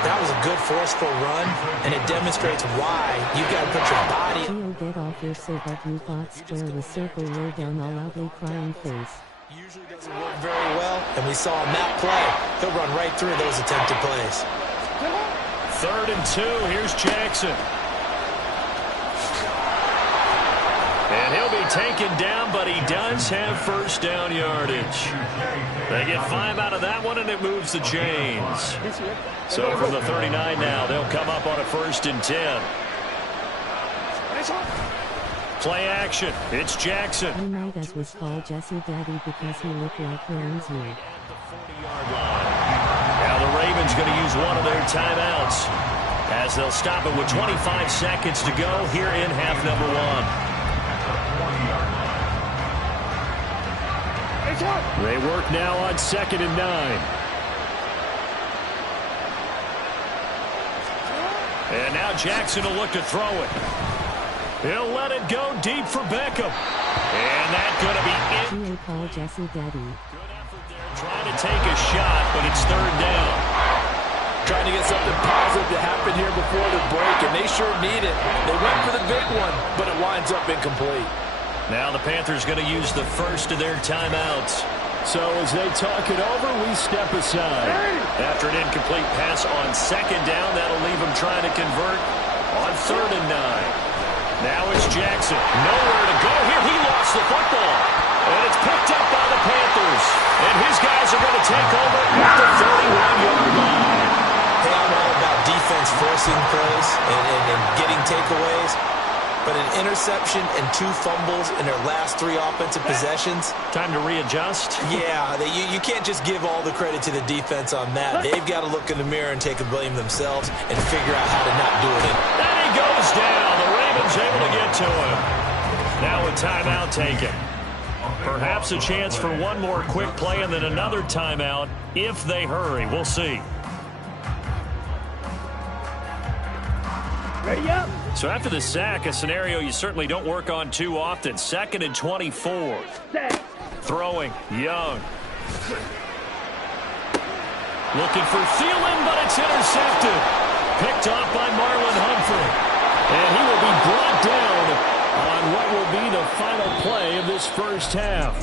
That was a good forceful run, and it demonstrates why you've got to put your body... Gio, get off your circle. You fought square with circle roll down all loudly crying face. Usually doesn't work very well, and we saw on that play, he'll run right through those attempted plays. 3rd and 2, here's Jackson. And he'll be taken down, but he does have first down yardage. They get 5 out of that one, and it moves the chains. So from the 39 now, they'll come up on a 1st and 10. Play action. It's Jackson. I might as well call Jesse Daddy because he looked like he owns me. Now the Ravens going to use one of their timeouts as they'll stop it with 25 seconds to go here in half number 1. They work now on 2nd and 9. And now Jackson will look to throw it. He'll let it go deep for Beckham. And that's going to be it. Gio, call Jesse Daddy. Good effort there, trying to take a shot, but it's 3rd down. Trying to get something positive to happen here before the break, and they sure need it. They went for the big one, but it winds up incomplete. Now the Panthers going to use the first of their timeouts. So as they talk it over, we step aside. After an incomplete pass on 2nd down, that'll leave them trying to convert on 3rd and 9. Now it's Jackson. Nowhere to go here. He lost the football. And it's picked up by the Panthers. And his guys are going to take over at the 31-yard line. Hey, I'm all about defense forcing plays and getting takeaways. But an interception and 2 fumbles in their last 3 offensive possessions. Time to readjust? Yeah, you can't just give all the credit to the defense on that. They've got to look in the mirror and take a blame themselves and figure out how to not do it. And he goes down. The Ravens able to get to him. Now a timeout taken. Perhaps a chance for one more quick play and then another timeout if they hurry. We'll see. Ready up. So after the sack, a scenario you certainly don't work on too often. 2nd and 24. Set. Throwing, Young. Looking for Thielen, but it's intercepted. Picked off by Marlon Humphrey. And he will be brought down on what will be the final play of this first half.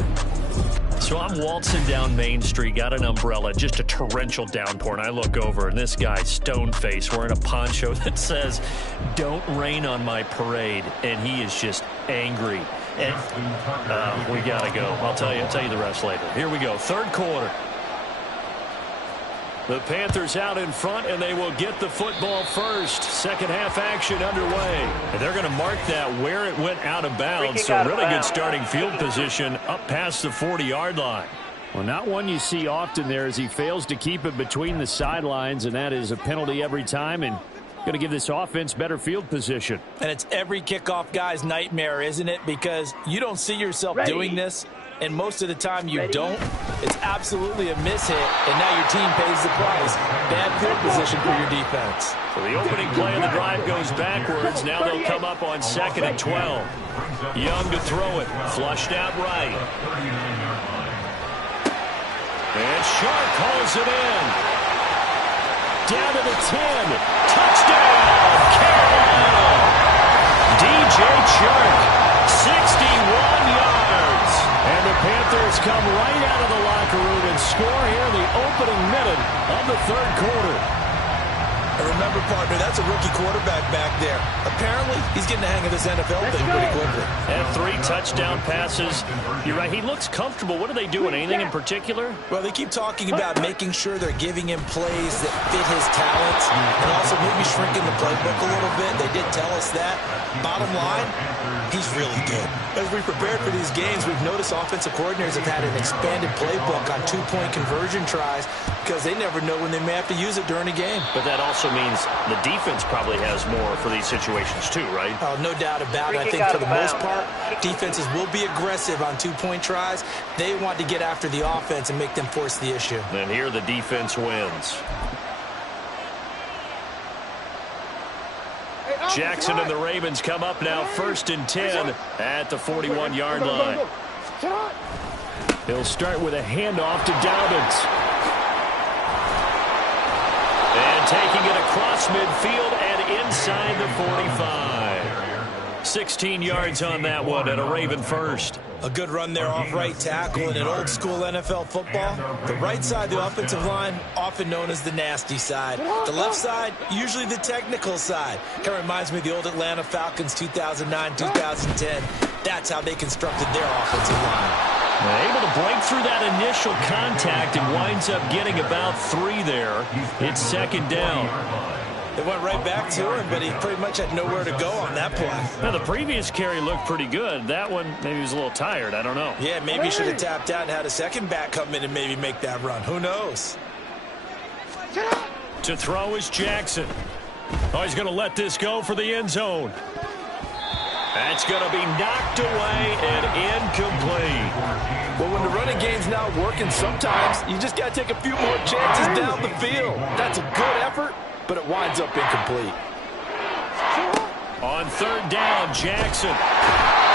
So I'm waltzing down Main Street, got an umbrella, just a torrential downpour, and I look over, and this guy, stone-faced, wearing a poncho that says, "Don't rain on my parade," and he is just angry. And we got to go. I'll tell you the rest later. Here we go, 3rd quarter. The Panthers out in front, and they will get the football first. 2nd half action underway. And they're going to mark that where it went out of bounds. So really good starting field position up past the 40-yard line. Well, not one you see often there as he fails to keep it between the sidelines, and that is a penalty every time. And Going to give this offense better field position. And it's every kickoff guy's nightmare, isn't it? Because you don't see yourself doing this, and most of the time you don't. It's absolutely a mishit, and now your team pays the price. Bad field position for your defense. So the opening play of the drive goes backwards. Now they'll come up on 2nd and 12. Young to throw it. Flushed out right. And Shark hauls it in. Down to the 10. Touchdown, Carolina. DJ Chark, 61 yards. And the Panthers come right out of the locker room and score here in the opening minute of the third quarter. And remember, partner, that's a rookie quarterback back there. Apparently, he's getting the hang of this NFL thing pretty quickly. And 3 touchdown passes. You're right, he looks comfortable. What are they doing? Anything in particular? Well, they keep talking about making sure they're giving him plays that fit his talents and also maybe shrinking the playbook a little bit. They did tell us that. Bottom line, he's really good. As we prepared for these games, we've noticed offensive coordinators have had an expanded playbook on 2-point conversion tries because they never know when they may have to use it during a game. But that also means the defense probably has more for these situations too, right? Oh, no doubt about it. I think for the most part, defenses will be aggressive on 2-point tries. They want to get after the offense and make them force the issue. And here the defense wins. Jackson and the Ravens come up now 1st and 10 at the 41-yard line. He'll start with a handoff to Dobbins. And taking it across midfield and inside the 45. 16 yards on that one and a Raven first. A good run there off right tackle in an old-school NFL football. The right side of the offensive line, often known as the nasty side. The left side, usually the technical side. Kind of reminds me of the old Atlanta Falcons 2009-2010. That's how they constructed their offensive line. Able to break through that initial contact and winds up getting about 3 there. It's 2nd down. It went right back to him, but he pretty much had nowhere to go on that play. Now, the previous carry looked pretty good. That one, maybe he was a little tired. I don't know. Yeah, maybe he should have tapped out and had a second back come in and maybe make that run. Who knows? To throw is Jackson. Oh, he's going to let this go for the end zone. That's going to be knocked away and incomplete. Well, when the running game's not working, sometimes you just got to take a few more chances down the field. That's a good effort, but it winds up incomplete. On 3rd down, Jackson.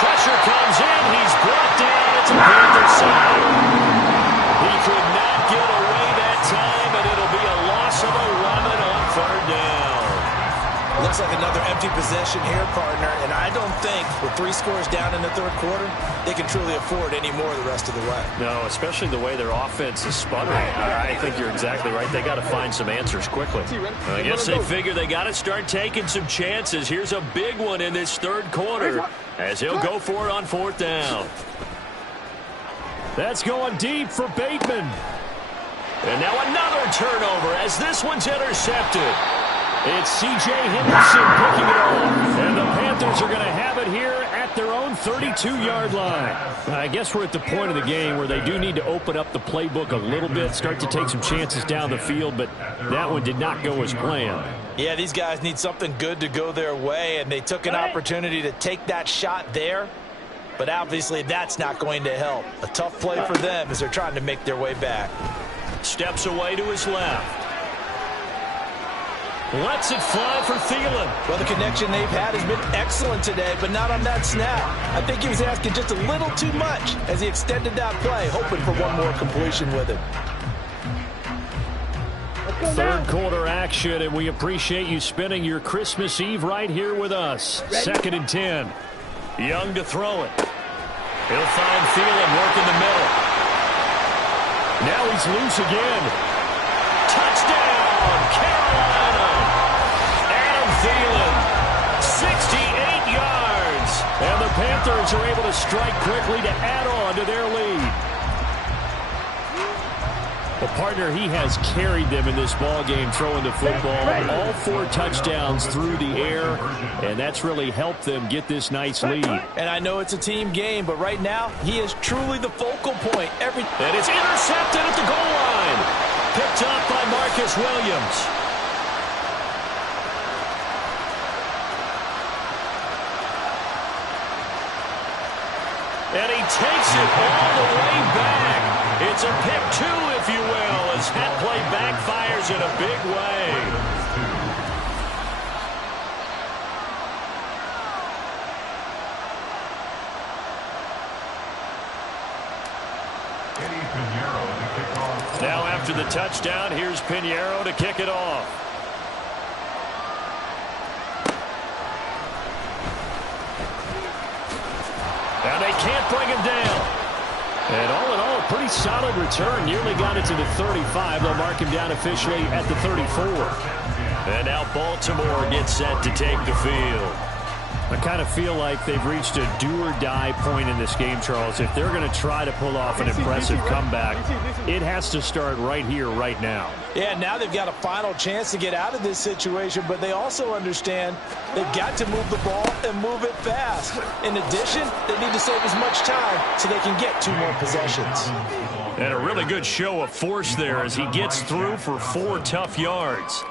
Pressure comes in. He's brought down. It's a Panther side. He could not get away that time, and it'll be a loss of 11 on 3rd down. Looks like another empty possession here, partner, and I don't think with 3 scores down in the third quarter, they can truly afford any more the rest of the way. No, especially the way their offense is sputtering. I think you're exactly right. They got to find some answers quickly. I guess they figure they got to start taking some chances. Here's a big one in this third quarter as he'll go for it on 4th down. That's going deep for Bateman. And now another turnover as this one's intercepted. It's C.J. Henderson picking it off. And the Panthers are going to have it here at their own 32-yard line. I guess we're at the point of the game where they do need to open up the playbook a little bit, start to take some chances down the field, but that one did not go as planned. Yeah, these guys need something good to go their way, and they took an opportunity to take that shot there, but obviously that's not going to help. A tough play for them as they're trying to make their way back. Steps away to his left. Lets it fly for Thielen. Well, the connection they've had has been excellent today, but not on that snap. I think he was asking just a little too much as he extended that play, hoping for one more completion with it. Third quarter action, and we appreciate you spending your Christmas Eve right here with us. 2nd and 10. Young to throw it. He'll find Thielen working the middle. Now he's loose again. Touchdown, Carolina! Adam Thielen, 68 yards. And the Panthers are able to strike quickly to add on to their lead. The partner, he has carried them in this ball game throwing the football. All 4 touchdowns through the air, and that's really helped them get this nice lead. And I know it's a team game, but right now, he is truly the focal point. And it's intercepted at the goal line. Picked up by Marcus Williams. And he takes it all the way back. It's a pick 2, if you will, as that play backfires in a big way. Now after the touchdown, here's Pinheiro to kick it off. Now they can't bring him down. And all in all, a pretty solid return. Nearly got it to the 35. They'll mark him down officially at the 34. And now Baltimore gets set to take the field. I kind of feel like they've reached a do-or-die point in this game, Charles. If they're going to try to pull off an impressive comeback, it has to start right here, right now. Yeah, now they've got a final chance to get out of this situation, but they also understand they've got to move the ball and move it fast. In addition, they need to save as much time so they can get 2 more possessions. And a really good show of force there as he gets through for 4 tough yards.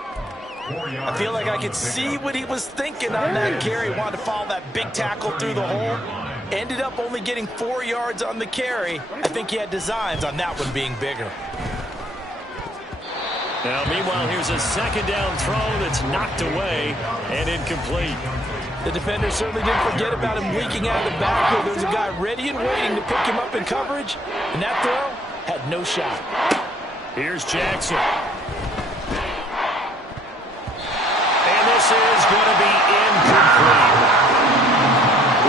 I feel like I could see what he was thinking on that carry. Wanted to follow that big tackle through the hole. Ended up only getting 4 yards on the carry. I think he had designs on that one being bigger. Now, meanwhile, here's a second down throw that's knocked away and incomplete. The defender certainly didn't forget about him leaking out of the backfield. There's a guy ready and waiting to pick him up in coverage, and that throw had no shot. Here's Jackson. This is going to be incomplete.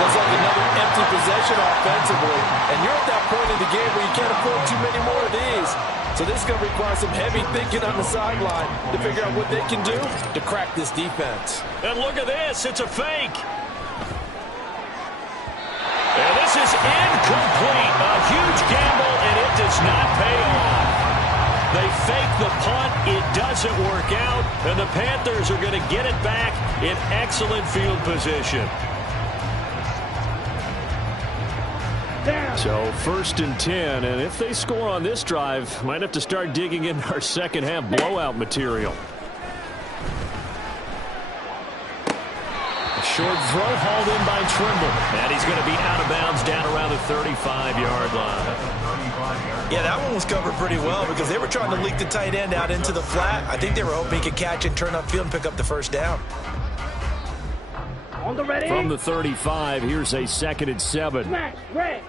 Looks like another empty possession offensively. And you're at that point in the game where you can't afford too many more of these. So this is going to require some heavy thinking on the sideline to figure out what they can do to crack this defense. And look at this. It's a fake. And this is incomplete. A huge gamble, and it does not pay off. They fake the punt. It doesn't work out. And the Panthers are going to get it back in excellent field position. So 1st and 10. And if they score on this drive, might have to start digging in our second half blowout material. A short throw hauled in by Trimble. And he's going to be out of bounds down around the 35-yard line. Yeah, that one was covered pretty well because they were trying to leak the tight end out into the flat. I think they were hoping he could catch and turn upfield and pick up the first down. On the ready. From the 35, here's a 2nd and 7. Smash, red.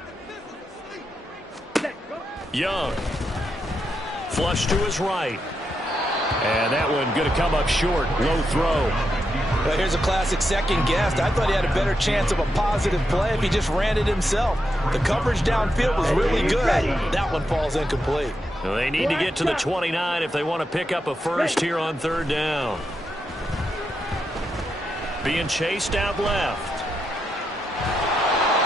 Young. Flush to his right. And that one going to come up short. Low throw. Well, here's a classic second guess. I thought he had a better chance of a positive play if he just ran it himself. The coverage downfield was really good. That one falls incomplete. Well, they need to get to the 29 if they want to pick up a first here on 3rd down. Being chased out left.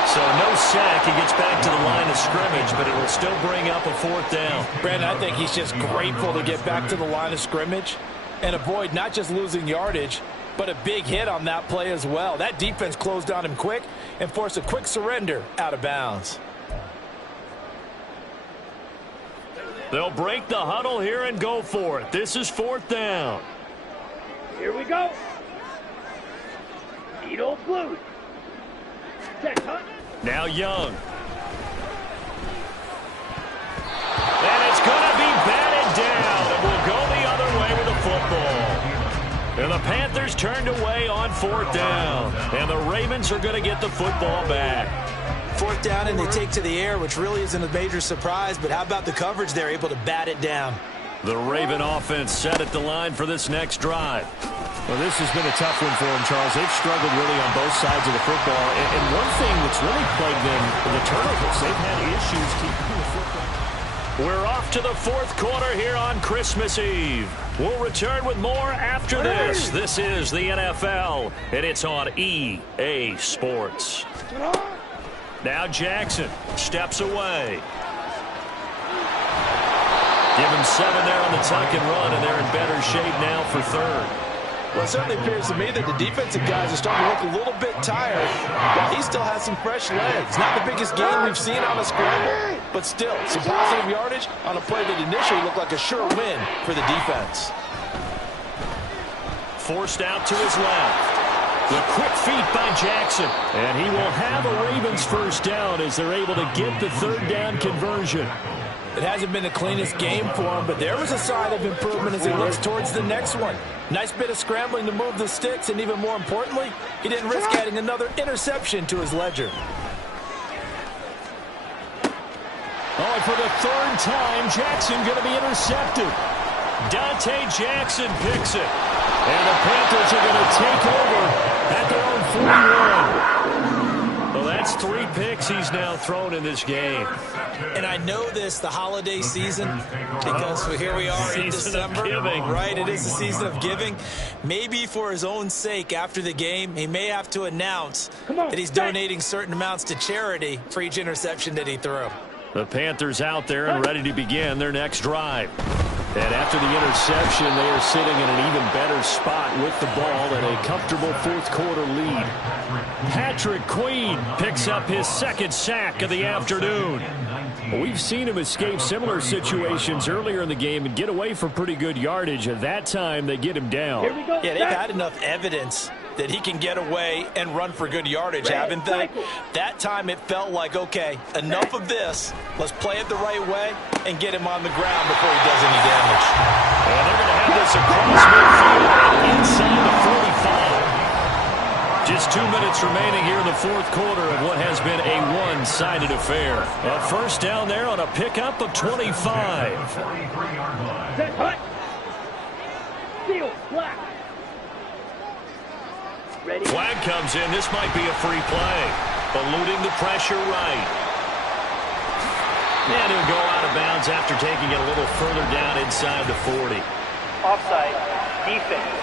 So no sack. He gets back to the line of scrimmage, but it will still bring up a 4th down. Brandon, I think he's just grateful to get back to the line of scrimmage and avoid not just losing yardage, but a big hit on that play as well. That defense closed on him quick and forced a quick surrender out of bounds. They'll break the huddle here and go for it. This is 4th down. Here we go. Edo Blue. Check, huh? Now Young. And it's going to be batted down. And we'll go the other way with the football. And the Panthers turned away on 4th down. And the Ravens are going to get the football back. 4th down and they take to the air, which really isn't a major surprise. But how about the coverage? They're able to bat it down. The Raven offense set at the line for this next drive. Well, this has been a tough one for them, Charles. They've struggled really on both sides of the football. And one thing that's really plagued them, the turnovers. They've had issues keeping the football. We're off to the 4th quarter here on Christmas Eve. We'll return with more after this. This is the NFL, and it's on EA Sports. Now Jackson steps away. Give him 7 there on the tuck and run, and they're in better shape now for 3rd. Well, it certainly appears to me that the defensive guys are starting to look a little bit tired while he still has some fresh legs. Not the biggest game we've seen on a scramble, but still some positive yardage on a play that initially looked like a sure win for the defense. Forced out to his left. The quick feet by Jackson. And he will have a Ravens first down as they're able to get the third down conversion. It hasn't been the cleanest game for him, but there was a sign of improvement as he looks towards the next one. Nice bit of scrambling to move the sticks, and even more importantly, he didn't risk adding another interception to his ledger. Oh, and for the third time, Jackson going to be intercepted. Dante Jackson picks it. And the Panthers are going to take over at their own 41. Well, that's 3 picks he's now thrown in this game. And I know this, the holiday season, because here we are in December, right? It is the season of giving. Maybe for his own sake after the game, he may have to announce that he's donating certain amounts to charity for each interception that he threw. The Panthers out there and ready to begin their next drive. And after the interception, they are sitting in an even better spot with the ball and a comfortable fourth-quarter lead. Patrick Queen picks up his second sack of the afternoon. We've seen him escape similar situations earlier in the game and get away for pretty good yardage. At that time, they get him down. Yeah, they've had enough evidence that he can get away and run for good yardage, haven't they? That time it felt like, okay, enough of this. Let's play it the right way and get him on the ground before he does any damage. And they're going to have this across midfield inside the 45. Just 2 minutes remaining here in the fourth quarter of what has been a one-sided affair. A first down there on a pickup of 25. Set, hut. Seal, black. Ready. Flag comes in. This might be a free play. Eluding the pressure right. And he'll go out of bounds after taking it a little further down inside the 40. Offside. Defense.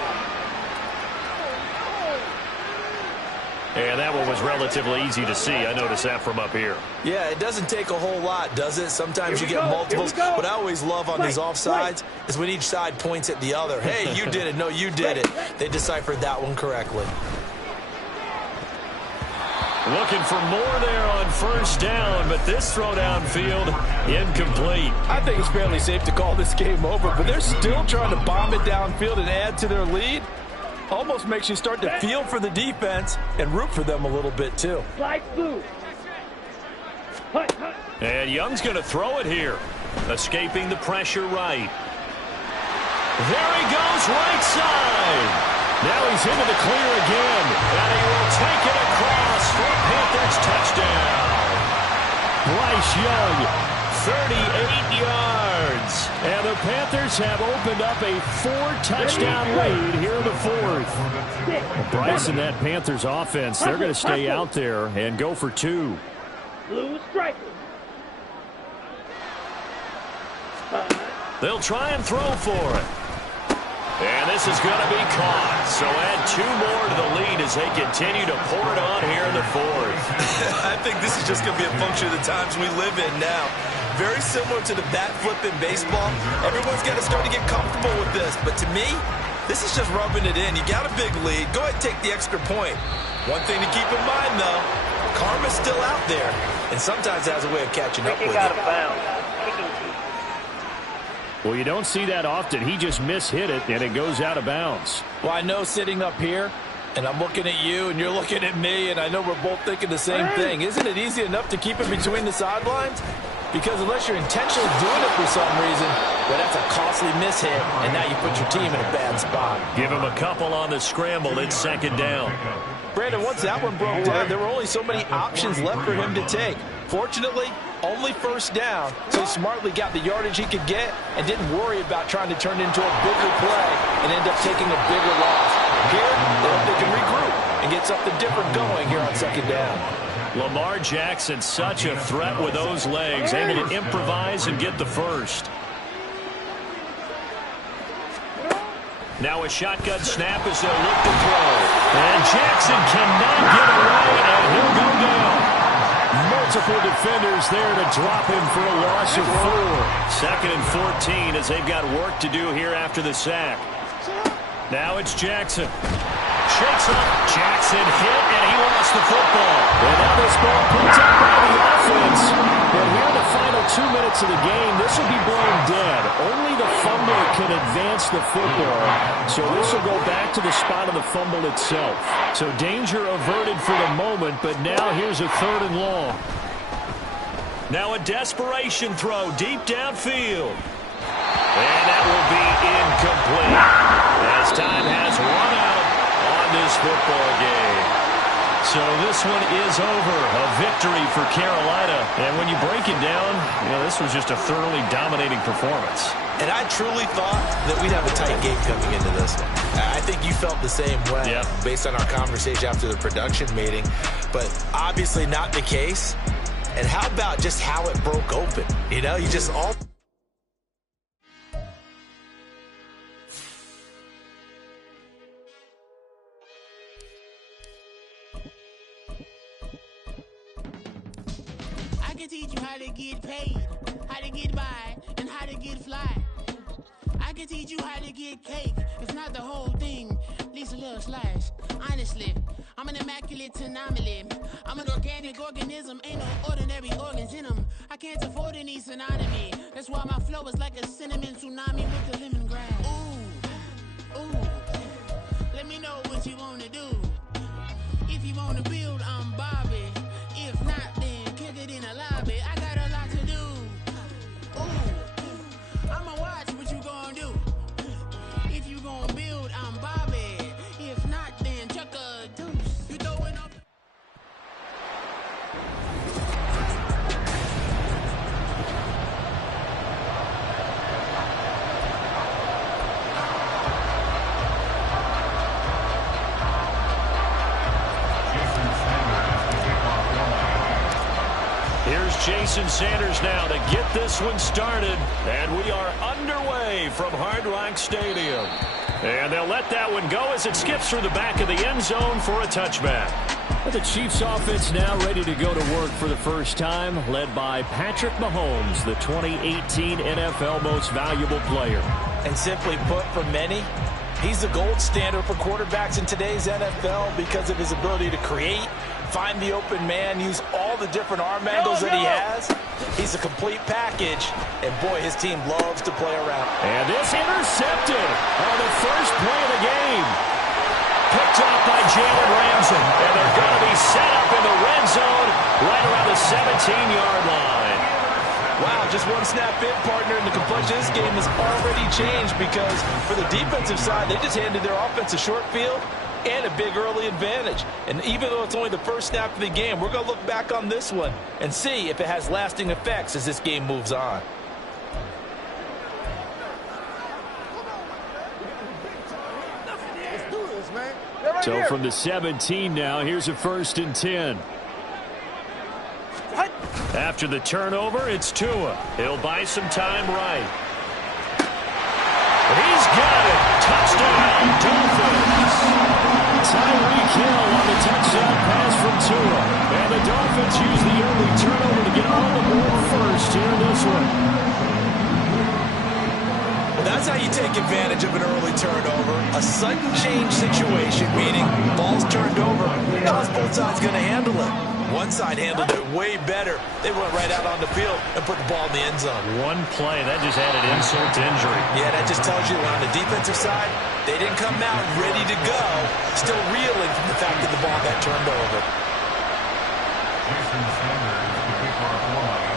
And that one was relatively easy to see. I noticed that from up here. Yeah, it doesn't take a whole lot, does it? Sometimes you get multiples. What I always love on these offsides is when each side points at the other. Hey, you did it. No, you did it. They deciphered that one correctly. Looking for more there on first down, but this throw downfield, incomplete. I think it's fairly safe to call this game over, but they're still trying to bomb it downfield and add to their lead. Almost makes you start to feel for the defense and root for them a little bit, too. Slide blue. Hut, hut. And Young's going to throw it here. Escaping the pressure right. There he goes, right side. Now he's into the clear again. And he will take it across for a Panthers touchdown. Bryce Young, 38 yards. And the Panthers have opened up a 4-touchdown lead here in the fourth. Well, Bryce and that Panthers offense, they're going to stay out there and go for 2. Blue striker. They'll try and throw for it. And this is going to be caught. So add 2 more to the lead as they continue to pour it on here in the fourth. I think this is just going to be a function of the times we live in now. Very similar to the bat flip in baseball. Everyone's got to start to get comfortable with this. But to me, this is just rubbing it in. You got a big lead. Go ahead and take the extra point. One thing to keep in mind, though, karma's still out there. And sometimes has a way of catching up with Kick out of bounds. Kicking team. Well, you don't see that often. He just mishit it, and it goes out of bounds. Well, I know sitting up here, and I'm looking at you, and you're looking at me, and I know we're both thinking the same thing. Isn't it easy enough to keep it between the sidelines? Because unless you're intentionally doing it for some reason, well, that's a costly mishit, and now you put your team in a bad spot. Give him a couple on the scramble. It's second down. Brandon, once that one broke down, there were only so many options left for him to take. Fortunately, only first down, so he smartly got the yardage he could get and didn't worry about trying to turn it into a bigger play and end up taking a bigger loss. Here, they can regroup and get something different going here on second down. Lamar Jackson, such a threat with those legs, able to improvise and get the first. Now a shotgun snap as they'll look to throw. And Jackson cannot get away, and he'll go down. Multiple defenders there to drop him for a loss of 4. Second and 14 as they've got work to do here after the sack. Now it's Jackson. shakes off. Jackson hit, and he lost the football. And now this ball picked up by the offense. And here in the final 2 minutes of the game, this will be blown dead. Only the fumbler can advance the football. So this will go back to the spot of the fumble itself. So danger averted for the moment, but now here's a 3rd and long. Now a desperation throw deep downfield. And that will be incomplete as time has run out on this football game. So this one is over. A victory for Carolina. And when you break it down, this was just a thoroughly dominating performance. And I truly thought that we'd have a tight game coming into this one. I think you felt the same way based on our conversation after the production meeting. But obviously not the case. And how about just how it broke open? You just all... I can teach you how to get paid, how to get by, and how to get fly. I can teach you how to get cake, if not the whole thing, at least a little slice. Honestly, I'm an immaculate anomaly. I'm an organic organism, ain't no ordinary organs in them. I can't afford any synonymy. That's why my flow is like a cinnamon tsunami with the lemongrass. Ooh, ooh, let me know what you wanna do. If you wanna build, I'm Bobby. If not, then kick it in a lobby. I got a lot to do. Ooh, I'ma watch what you gonna do. If you gonna build, I'm Bobby. If not, then chuck a deuce. You throwing up. Here's Jason Sanders now to get this one started. And we are underway from Hard Rock Stadium. And they'll let that one go as it skips through the back of the end zone for a touchback. But the Chiefs offense now ready to go to work for the first time, led by Patrick Mahomes, the 2018 NFL Most Valuable Player. And simply put, for many, he's the gold standard for quarterbacks in today's NFL because of his ability to create, find the open man, use all the different arm angles that he has. He's a complete package, and boy, his team loves to play around. And this intercepted on the first play of the game. Picked off by Jalen Ramsey, and they're going to be set up in the red zone right around the 17-yard line. Wow, just one snap in, partner, and the complexion of this game has already changed because for the defensive side, they just handed their offense a short field and a big early advantage. And even though it's only the first snap of the game, we're going to look back on this one and see if it has lasting effects as this game moves on. So from the 17 now, here's a 1st and 10. After the turnover, it's Tua. He'll buy some time right. He's got it. Touchdown, Dolphins. Tyreek Hill on the touchdown pass from Tua. And the Dolphins use the early turnover to get on the board first here in this one. That's how you take advantage of an early turnover. A sudden change situation, meaning ball's turned over. How's both sides going to handle it? One side handled it way better. They went right out on the field and put the ball in the end zone. One play, that just added insult to injury. Yeah, that just tells you on the defensive side, they didn't come out ready to go, still reeling from the fact that the ball got turned over. Jason Sanders to kick off line.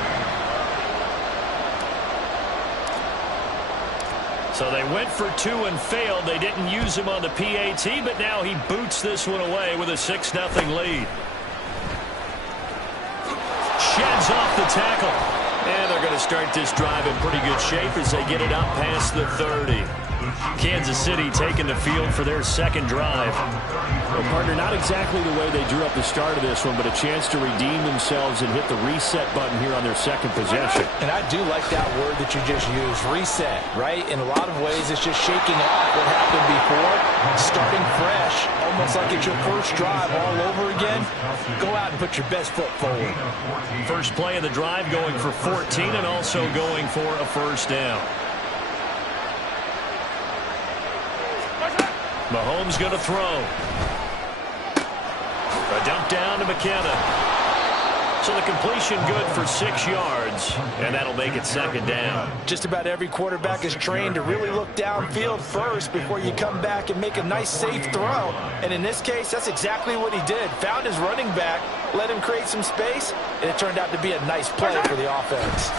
So they went for 2 and failed. They didn't use him on the PAT, but now he boots this one away with a 6-0 lead. Sheds off the tackle. And they're going to start this drive in pretty good shape as they get it up past the 30. Kansas City taking the field for their second drive. Well, partner, not exactly the way they drew up the start of this one, but a chance to redeem themselves and hit the reset button here on their second possession. And I do like that word that you just used, reset, right? In a lot of ways, it's just shaking off what happened before, starting fresh, almost like it's your first drive all over again. Go out and put your best foot forward. First play of the drive going for 14 and also going for a first down. Mahomes going to throw. A dump down to McKenna. So the completion good for 6 yards, and that'll make it second down. Just about every quarterback is trained to really look downfield first before you come back and make a nice, safe throw. And in this case, that's exactly what he did. Found his running back, let him create some space, and it turned out to be a nice play for the offense.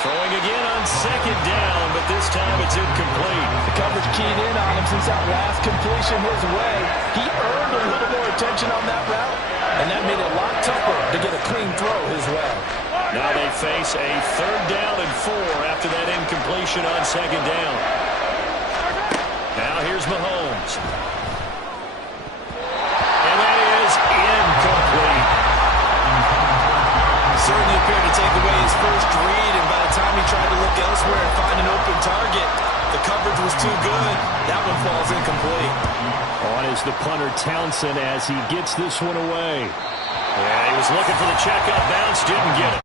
Throwing again on second down, but this time it's incomplete. The coverage keyed in on him since that last completion his way. He earned a little more attention on that route, and that made it a lot tougher to get a clean throw his way. Now they face a 3rd down and 4 after that incompletion on second down. Now here's Mahomes. And that is incomplete. Certainly appeared to take away his first read, and by the time he tried to look elsewhere and find an open target, the coverage was too good. That one falls incomplete. On is the punter Townsend as he gets this one away. Yeah, he was looking for the checkup bounce, didn't get it.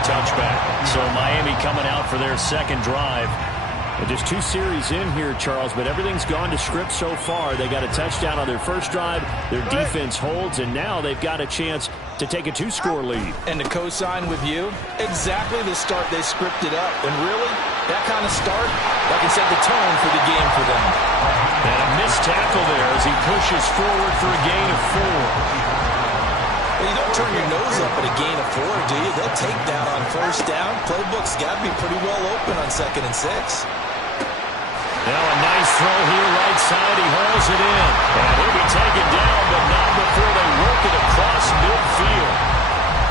Touchback. So Miami coming out for their second drive. And just 2 series in here, Charles, but everything's gone to script so far. They got a touchdown on their first drive. Their defense holds, and now they've got a chance to take a 2-score lead. And to co-sign with you, exactly the start they scripted up. And really, that kind of start, that can set the tone for the game for them. And a missed tackle there as he pushes forward for a gain of 4. Well, you don't turn your nose up at a gain of 4, do you? They'll take that on first down. Playbook's got to be pretty well open on 2nd and 6. Now a nice throw here right side. He hauls it in. And he'll be taken down, but not before they work it across midfield.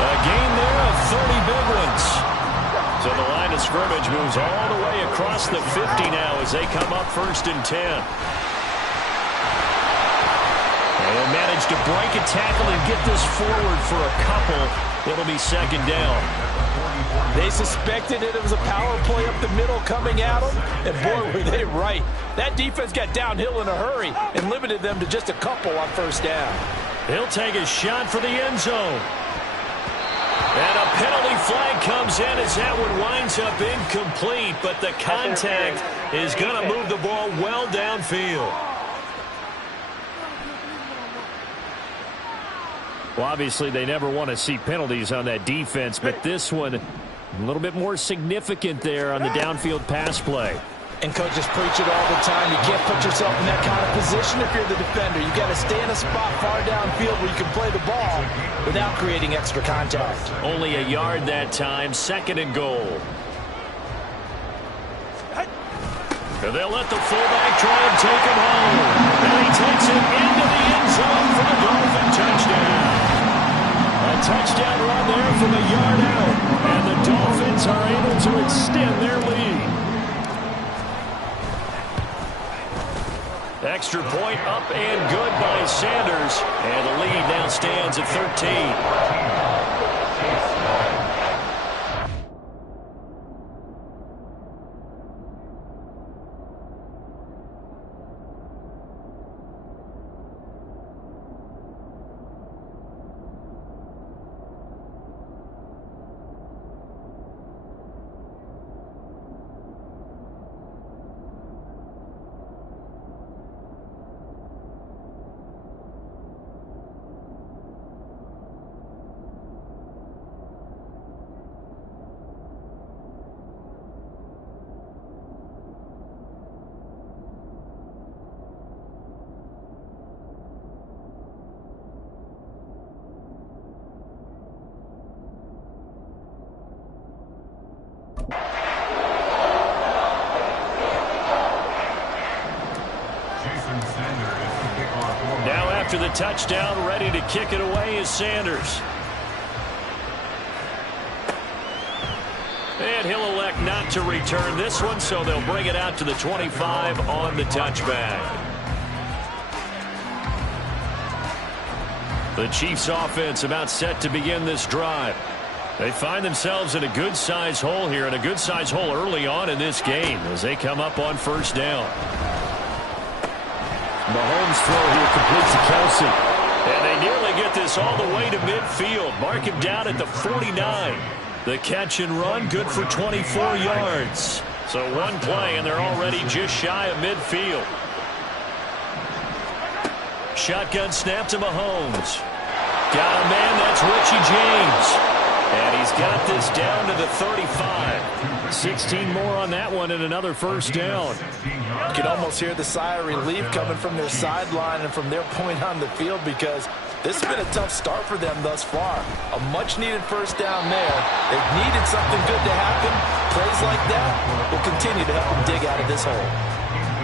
A gain there of 30 big ones. So the line of scrimmage moves all the way across the 50 now as they come up 1st and 10. They'll manage to break a tackle and get this forward for a couple. It'll be 2nd down. They suspected it was a power play up the middle coming at them, and boy, were they right. That defense got downhill in a hurry and limited them to just a couple on first down. He'll take a shot for the end zone. And a penalty flag comes in as that one winds up incomplete, but the contact is going to move the ball well downfield. Well, obviously, they never want to see penalties on that defense, but this one a little bit more significant there on the downfield pass play. And coaches preach it all the time. You can't put yourself in that kind of position if you're the defender. You got to stay in a spot far downfield where you can play the ball without creating extra contact. Only a yard that time, 2nd and goal. And they'll let the fullback try and take him home. And he takes it into the end zone for the Dolphin touchdown. A touchdown run there from a yard out. And the Dolphins are able to extend their lead. Extra point up and good by Sanders. And the lead now stands at 13. Now after the touchdown, ready to kick it away is Sanders. And he'll elect not to return this one, so they'll bring it out to the 25 on the touchback. The Chiefs offense about set to begin this drive. They find themselves in a good-sized hole here, and a good-sized hole early on in this game as they come up on first down. Mahomes' throw here completes to Kelsey. And they nearly get this all the way to midfield. Mark him down at the 49. The catch and run, good for 24 yards. So one play, and they're already just shy of midfield. Shotgun snap to Mahomes. Got a man, that's Richie James. And he's got this down to the 35. 16 more on that one and another first down. You can almost hear the sigh of relief coming from their sideline and from their point on the field, because this has been a tough start for them thus far. A much-needed first down there. They've needed something good to happen. Plays like that will continue to help them dig out of this hole.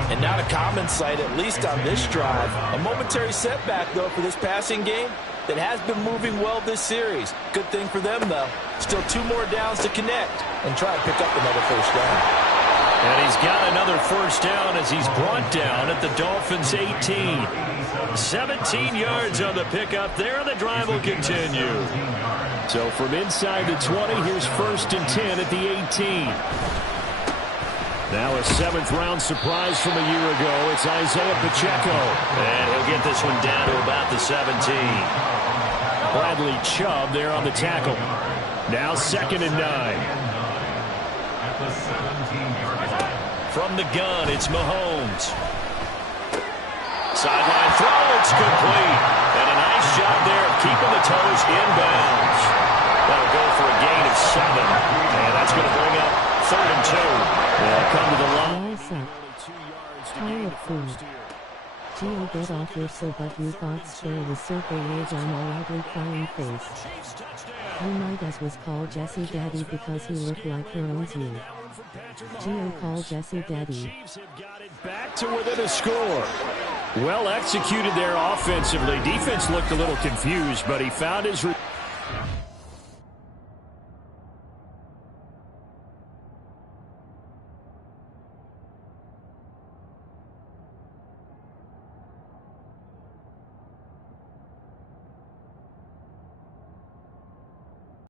And not a common sight, at least on this drive. A momentary setback, though, for this passing game that has been moving well this series. Good thing for them, though. Still 2 more downs to connect and try to pick up another first down. And he's got another first down as he's brought down at the Dolphins' 18. 17 yards on the pickup there, and the drive will continue. So from inside the 20, here's first and 10 at the 18. Now a 7th-round surprise from a year ago. It's Isaiah Pacheco. And he'll get this one down to about the 17. Bradley Chubb there on the tackle. Now 2nd and 9. From the gun, it's Mahomes. Sideline throw, it's complete. And a nice job there of keeping the toes inbounds. That'll go for a gain of 7. And that's going to bring up 3rd and 2. They'll come to the line. Nice up. Pile of food. Gio, get off your sofa, you thought spare the circle rage on my ugly crying face. You might as was call Jesse Daddy because he looked like her owns you. Gio, call Jesse Daddy. Back to within a score. Well executed there offensively. Defense looked a little confused, but he found his...